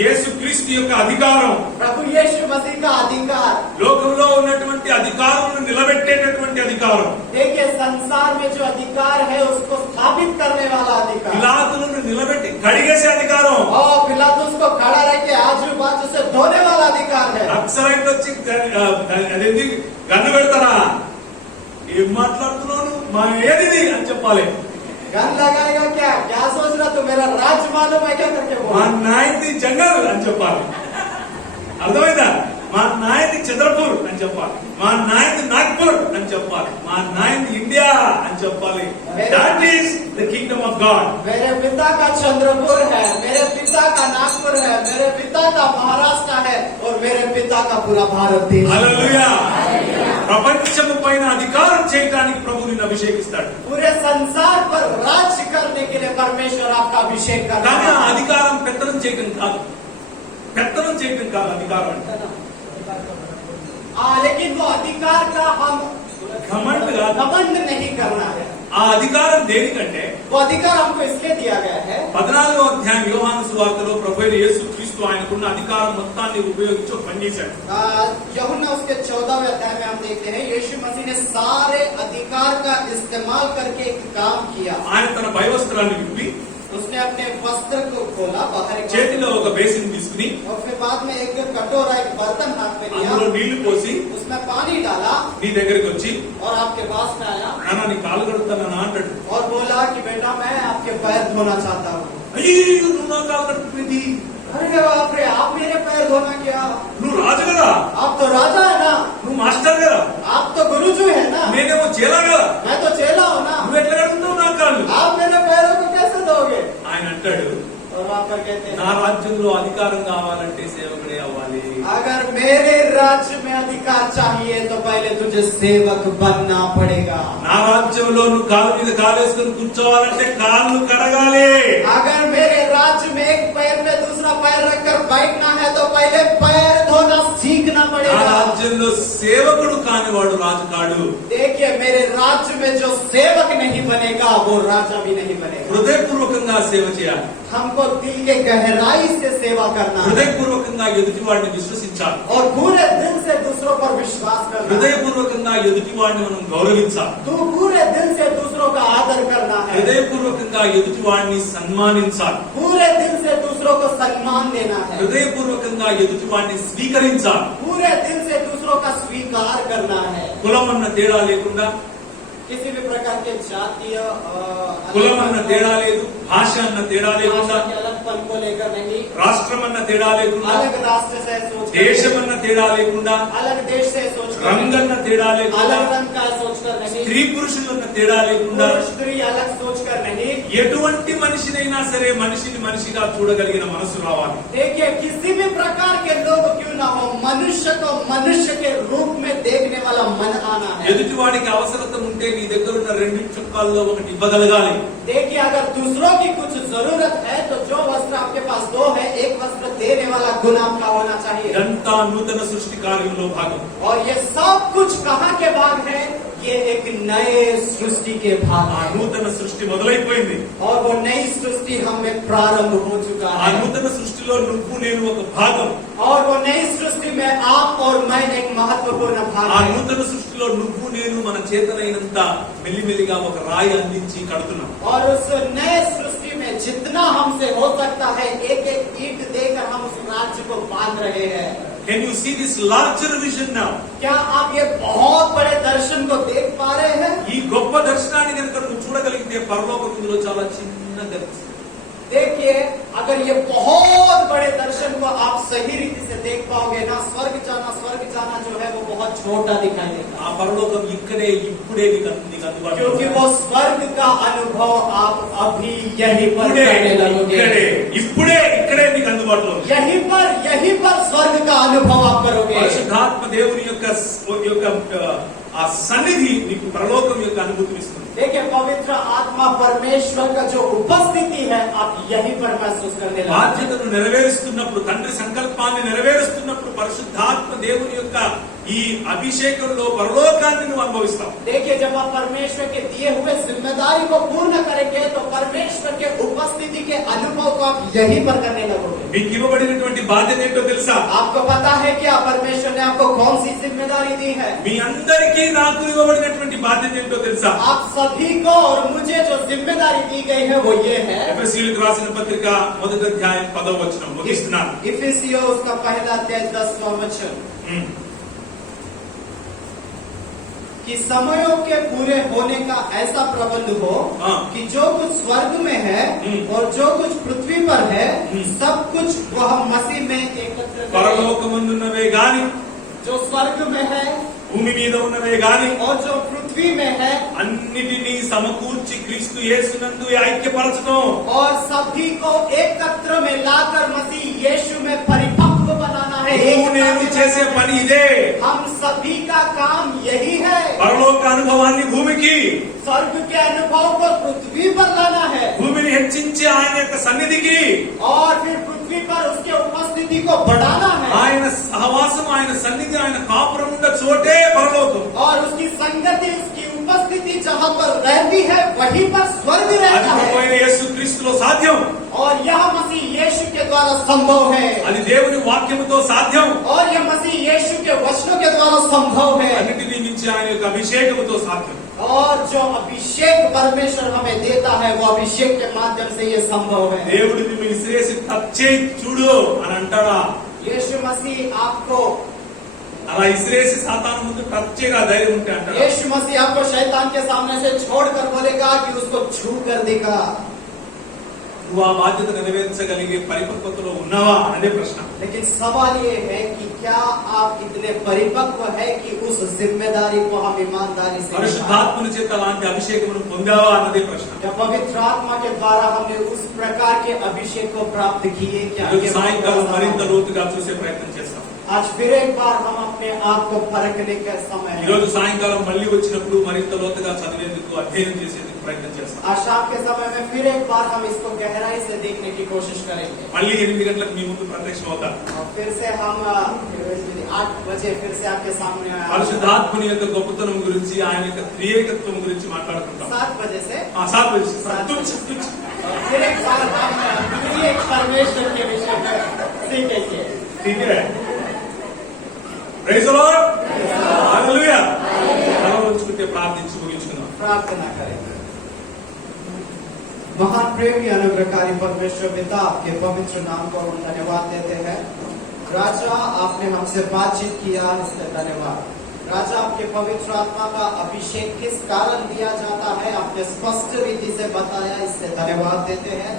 యేసుక్రీస్తు యొక్క అధికారం, प्रभु यीशु मसीह का अधिकार। లోకంలో ఉన్నటువంటి అధికారులను నిలబెట్టేటటువంటి అధికారం, देखिए संसार में जो अधिकार है उसको स्थापित करने वाला अधिकार, పిలాతులను నిలబెట్టి కడిగేసే అధికారం, और पिलातुस को खड़ा रह के आजू बाजू से धोने वाला अधिकार है। నక్సలైట్ వచ్చి అదేంటి గన్ను పెడతారా, ఏం మాట్లాడుతున్నాను మా ఏది అని చెప్పాలి. गन लगाएगा क्या क्या सोच रहा तू मेरा राज्य मालूम है क्या करके మా बोल। నాయనది జంగల్ అని చెప్పాలి. అర్థమైందా? మా నాయనది చంద్రపూర్ అని చెప్పాలి. మా నాయనది నాగ్పూర్ అని చెప్పాలి. మా నాయనది ఇండియా అని చెప్పాలి. That is the Kingdom of God. मेरे पिता का चंद्रपुर है, मेरे पिता का नागपुर है, मेरे पिता का महाराष्ट्र है और मेरे पिता का पूरा भारत देश। హల్లెలూయా. ప్రపంచము పైన అధికారం చేయడానికి ప్రభు నిన్ను అభిషేకిస్తాడు. पूरे संसार पर राज्य करने के लिए परमेश्वर आपका अभिषेक करता కానీ ఆ है। అధికారం పెత్తనం చేయడం కాదు. పెత్తనం చేయడం కాదు అధికారం అంటే. लेकिन वो अधिकार का हम घमंड కాదు. घमंड नहीं करना है। ఆ అధికారం దేనికంటే वो अधिकार हमको इसलिए दिया गया है 14వ అధ్యాయం యోహాను సువార్తలో ప్రభువైన యేసుక్రీస్తు ఆయనకున్న అధికారం మొత్తాన్ని ఉపయోగించి ఒక పని చేశాడు. यूहन्ना उसके 14वें अध्याय में हम देखते हैं यीशु मसीह ने सारे अधिकार का इस्तेमाल करके एक काम किया. ఆయన తన పైవస్త్రాన్ని విప్పి उसने अपने वस्त्र को खोला बाहर एक చేతిలో ఒక బేసిన్ తీసుకుని और फिर बाद में एक कटोरा एक बर्तन हाथ में लिया అందులో నీళ్లు పోసి उसमें पानी डाला నీ దగ్గరికి వచ్చి और आपके पास में आया నాన్న నీ కాలు కడుగుతానని అంటాడు. और बोला कि बेटा मैं आपके पैर धोना चाहता हूँ. అయ్యో నువ్వు నా కాలు కడుపుతుంది, अरे बाप रे आप मेरे पैर धोना क्या? నువ్వు రాజు కదా, आप तो राजा है ना, నువ్వు మాస్టర్ కదా, आप तो गुरुजी है ना, నేనేమో చేలా కదా, मैं तो चेला हूँ ना, నువ్వు ఎట్లా కడుగుతావు నా కాళ్ళు? आप मेरे पैरों को कैसे धोगे? ఆయన అంటాడు और वहाँ पर कहते నా हैं రాజ్యంలో అధికారం కావాలంటే సేవకుడే అవ్వాలి. अगर मेरे राज्य में अधिकार चाहिए तो पहले तुझे सेवक बनना पड़ेगा. నా రాజ్యంలో నువ్వు కాలు మీద కాలేసుకొని కూర్చోవాలంటే కాళ్ళు కడగాలి. अगर मेरे राज्य में एक पैर में दूसरा पैर रखकर बैठना है तो पहले पैर धोना सीखना నా पड़ेगा. రాజ్యంలో సేవకుడు కానివాడు రాజు కాడు. देखिए मेरे राज्य में जो सेवक नहीं बनेगा वो राजा भी नहीं बनेगा. హృదయపూర్వకంగా సేవ చేయాలి. हमको दिल के गहराई से सेवा करना है హృదయపూర్వకంగా ఎదుటి వాడిని విశ్వసించాలి. और पूरे दिल से दूसरों पर विश्वास करना है. హృదయపూర్వకంగా ఎదుటి వాడిని మనం గౌరవించాలి. तू पूरे दिल से दूसरों का आदर करना है. హృదయపూర్వకంగా ఎదుటి వాడిని సన్మానించాలి. पूरे दिल से दूसरों को सम्मान देना है. హృదయపూర్వకంగా ఎదుటి వాడిని స్వీకరించాలి. पूरे दिल से दूसरों का स्वीकार करना है. కులం అన్న తేడా లేకుండా, किसी भी प्रकार के जातीय కులం అన్న తేడా లేదు, భాష అన్న తేడా లేకుండా, भाषा के अलगपन को लेकर नहीं, రాష్ట్రం అన్న తేడా లేకుండా, अलग राष्ट्र से सोच దేశం అన్న తేడా లేకుండా, अलग देश से सोच कर రంగన్న తేడా లేకుండా, अलग रंग का सोच कर नहीं, స్త్రీ పురుషులు అన్న తేడా లేకుండా, पुरुष स्त्री अलग सोच कर नहीं. ఎటువంటి మనిషినైనా సరే మనిషిని మనిషిగా చూడగలిగిన మనసు రావాలి. देखिए किसी भी प्रकार के लोग क्यों ना हो मनुष्य को मनुष्य के रूप में देखने वाला मन आना है. ఎదుటి వాడికి అవసరత ఉంటే నీ దగ్గర ఉన్న రెండు చొక్కాల్లో ఒకటి ఇవ్వగలగాలి. देखिए अगर दूसरों की कुछ जरूरत है तो जो वस्त्र आपके पास दो है एक वस्त्र देने वाला गुण आपका होना चाहिए. ఇదంతా నూతన సృష్టి కార్యంలో భాగం. और ये सब कुछ कहाँ के भाग है? ये एक नए सृष्टि के भाग ఆ है. నూతన సృష్టి మొదలైపోయింది. और वो नई सृष्टि हम में प्रारंभ हो चुका ఆ है. నూతన సృష్టిలో నువ్వు నేను ఒక భాగం. और वो नई सृष्टि में आप और मैं एक महत्वपूर्ण भाग ఆ है. నూతన సృష్టిలో నువ్వు నేను మన చేతనైనంత మెల్లిమెల్లిగా ఒక రాయి అందించి కడుతున్నాం. और उस नए सृष्टि में जितना हमसे हो सकता है एक एक ईंट देकर हम उस राज्य को बांध रहे हैं. Can you see this larger vision now? क्या आप ये बहुत बड़े दर्शन को देख पा रहे हैं? ఈ గొప్ప దర్శనాన్ని కనుక నువ్వు చూడగలిగితే పరలోక విందులో చాలా చిన్నగా కనిపిస్తుంది. देखिए अगर ये बहुत बड़े दर्शन को आप सही रीति से देख पाओगे ना स्वर्ग जाना जो है वो बहुत छोटा दिखाई देगा. ఆ పరలోకం ఇక్కడే ఇప్పుడే నీకు అందుబాటులో क्योंकि ఉంది. वो स्वर्ग का अनुभव आप अभी यहीं पर ఇప్పుడే करने लगोगे. ఇక్కడే నీకు అందుబాటులో ఉంది. यहीं पर स्वर्ग का अनुभव आप करोगे. పరిశుద్ధాత్మ దేవుని యొక్క ఆ సన్నిధి నీకు పరలోకం యొక్క అనుభూతిని ఇస్తుంది. देखिए पवित्र आत्मा परमेश्वर का जो उपस्थिति है आप यहीं पर महसूस करने लगोगे. బాధ్యతను నెరవేరుస్తున్నప్పుడు, తండ్రి సంకల్పాన్ని నెరవేరుస్తున్నప్పుడు పరిశుద్ధాత్మ దేవుని యొక్క ఈ అభిషేకంలో పరలోకాన్ని నువ్వు అనుభవిస్తావు. देखिए जब आप परमेश्वर के दिए हुए जिम्मेदारी को पूर्ण करेंगे तो परमेश्वर के उपस्थिति के अनुभव को आप यहीं पर करने लगोगे. మీకు ఇవ్వబడినటువంటి బాధ్యత ఏంటో తెలుసా? आपको पता है क्या परमेश्वर ने आपको कौन सी जिम्मेदारी दी है? మీ అందరికీ నాకు ఇవ్వబడినటువంటి బాధ్యత ఏంటో తెలుసా? आप सभी को और मुझे जो जिम्मेदारी दी गई है वो ये है. ఎఫెసీయులకు రాసిన పత్రిక 1వ అధ్యాయం 10వ వచనం ముగిస్తున్నాను. इफिसियों उसका पहला अध्याय 10वां वचन कि समयों के पूरे होने का ऐसा प्रबंध हो कि जो कुछ स्वर्ग में है और जो कुछ पृथ्वी पर है सब कुछ वह मसीह में एकत्र करे. పరలోకమందున్నవే గాని, जो स्वर्ग में है భూమి మీద ఉన్నవే గాని और जो पृथ्वी में है అన్నిటినీ సమకూర్చి క్రీస్తు యేసునందు ఐక్యపరచడం. और सभी को एकत्र में लाकर मसीह यीशु में परिपक्व बनाना है. నువ్వు నేను చేసే పని ఇదే. हम सभी का काम यही है. పరలోక అనుభవాన్ని భూమికి, स्वर्ग के अनुभव को पृथ्वी पर लाना है భూమిని హెచ్చించి ఆయన యొక్క సన్నిధికి, और फिर पृथ्वी पर उसके उपस्थिति को बढ़ाना है. ఆయన సహవాసం, ఆయన సన్నిధి, ఆయన కాపురం ఉన్న చోటే పరలోకం. और उसकी संगति उसकी उपस्थिति जहाँ पर रहती है वहीं पर स्वर्ग అది रहता ప్రభు है। అయిన యేసుక్రీస్తులో సాధ్యం. और यह मसीह यीशु के द्वारा संभव है। అది దేవుని వాక్యముతో సాధ్యం. और यह मसीह यीशु के वचनों के द्वारा संभव है। అన్నిటినీ మించి ఆయన యొక్క అభిషేకముతో సాధ్యం. और जो अभिषेक परमेश्वर हमें देता है वो अभिषेक के माध्यम से ये संभव है। దేవుడు నిన్ను ఇసిరేసి టచ్ చేయి చూడు అని అంటాడా? यीशु मसीह आपको అలా ఇసిరేసి సాతాను ముందు టచ్ చేయరా ధైర్యం ఉంటే అంటాడా? यीशु मसीह आपको शैतान के सामने से छोड़कर बोलेगा कि उसको छू कर देगा। నువ్వు ఆ బాధ్యత నెరవేర్చగలిగే పరిపక్వతలో ఉన్నావా అనే ప్రశ్న. लेकिन सवाल ये है कि क्या आप इतने परिपक्व है कि उस जिम्मेदारी को हम ईमानदारी से निभाएं? పరిశుద్ధాత్మని చేత అలాంటి అభిషేకమును పొందావా అన్నదే ప్రశ్న. क्या पवित्र आत्मा के द्वारा हमने उस प्रकार के अभिषेक को प्राप्त किए? क्या ఈరోజు ये సాయంకాలం बात మరింత बताना? లోతుగా చూసే ప్రయత్నం చేస్తాం. आज फिर एक बार हम अपने आप को परखने का समय है। ఈరోజు సాయంకాలం మళ్ళీ వచ్చినప్పుడు మరింత లోతుగా చదివేందుకు అధ్యయనం చేసేందుకు ప్రయత్నం చేస్తాం. आज शाम के समय में फिर एक बार हम इसको गहराई से देखने की कोशिश करेंगे। మళ్ళీ 8 గంటలకు మీ ముందు ప్రత్యక్షం అవుతాం. और फिर से हम 8 बजे फिर से आपके सामने आएंगे। పరిశుద్ధాత్మని యొక్క గొప్పతనం గురించి ఆయన యొక్క త్రియేకత్వం గురించి మాట్లాడుకుంటాం. 7 बजे से 7 బజే और फिर एक बार हम एक परमेश्वर के विषय में सीखेंगे। ठीक है. Praise the Lord. హల్లెలూయా. మనం ఉంచుకుంటే ప్రార్థించి ముగించుకుందాం. प्रार्थना करेंगे। महान प्रेमी अनुग्रहकारी परमेश्वर पिता आपके पवित्र नाम को हम धन्यवाद देते हैं। राजा आपने हमसे बातचीत किया, इसलिए धन्यवाद। राजा आपके पवित्र आत्मा का अभिषेक किस कारण दिया जाता है आपने स्पष्ट रीति से बताया, इससे धन्यवाद देते हैं।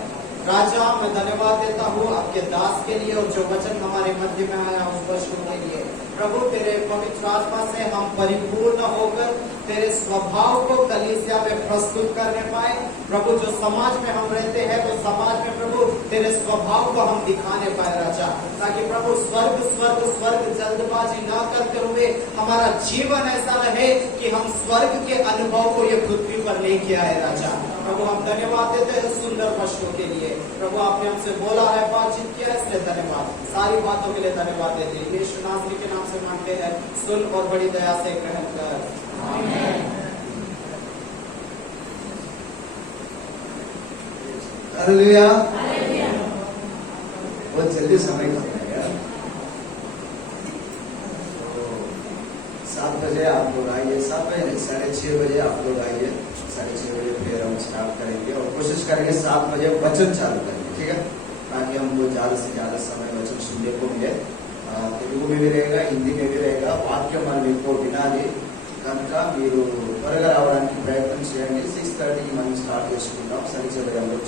राजा मैं धन्यवाद देता हूँ आपके दास के लिए और जो वचन हमारे मध्य में आया उस वचन के लिए। प्रभु तेरे पवित्र आत्मा से हम परिपूर्ण होकर तेरे स्वभाव को कलीसिया में प्रस्तुत करने पाए। प्रभु जो समाज में हम रहते हैं वो समाज में प्रभु तेरे स्वभाव को हम दिखाने पाए राजा, ताकि प्रभु स्वर्ग स्वर्ग स्वर्ग जल्दबाजी ना करते हुए हमारा जीवन ऐसा रहे कि हम स्वर्ग के अनुभव को ये पृथ्वी पर लेके आए राजा। प्रभु हम धन्यवाद देते हैं सुंदर वचनों के लिए। प्रभु आपने हमसे बोला है, बातचीत किया, इसलिए धन्यवाद। सारी बातों के लिए धन्यवाद देते हैं। यीशु नासरी के नाम से मांगते हैं, सुन और बड़ी दया से ग्रहण कर। हालेलुया। बहुत जल्दी समय खत्म हो गया। तो 7 बजे आप लोग आइए, 7 बजे नहीं 6:30 बजे आप लोग आइए। 6:30 बजे फिर हम स्टार्ट करेंगे और कोशिश करेंगे 7 बजे वचन चालू करेंगे, ठीक है, ताकि हमको ज्यादा से ज्यादा समय वचन सुनने को मिले। तेलुगु में भी रहेगा, हिंदी में भी रहेगा। వాక్యం మనం ఎక్కువ వినాలి కనుక మీరు త్వరగా రావడానికి ప్రయత్నం చేయండి. 6:30కి మనం స్టార్ట్ చేసుకుంటాం. 6:30 బजे हम लोग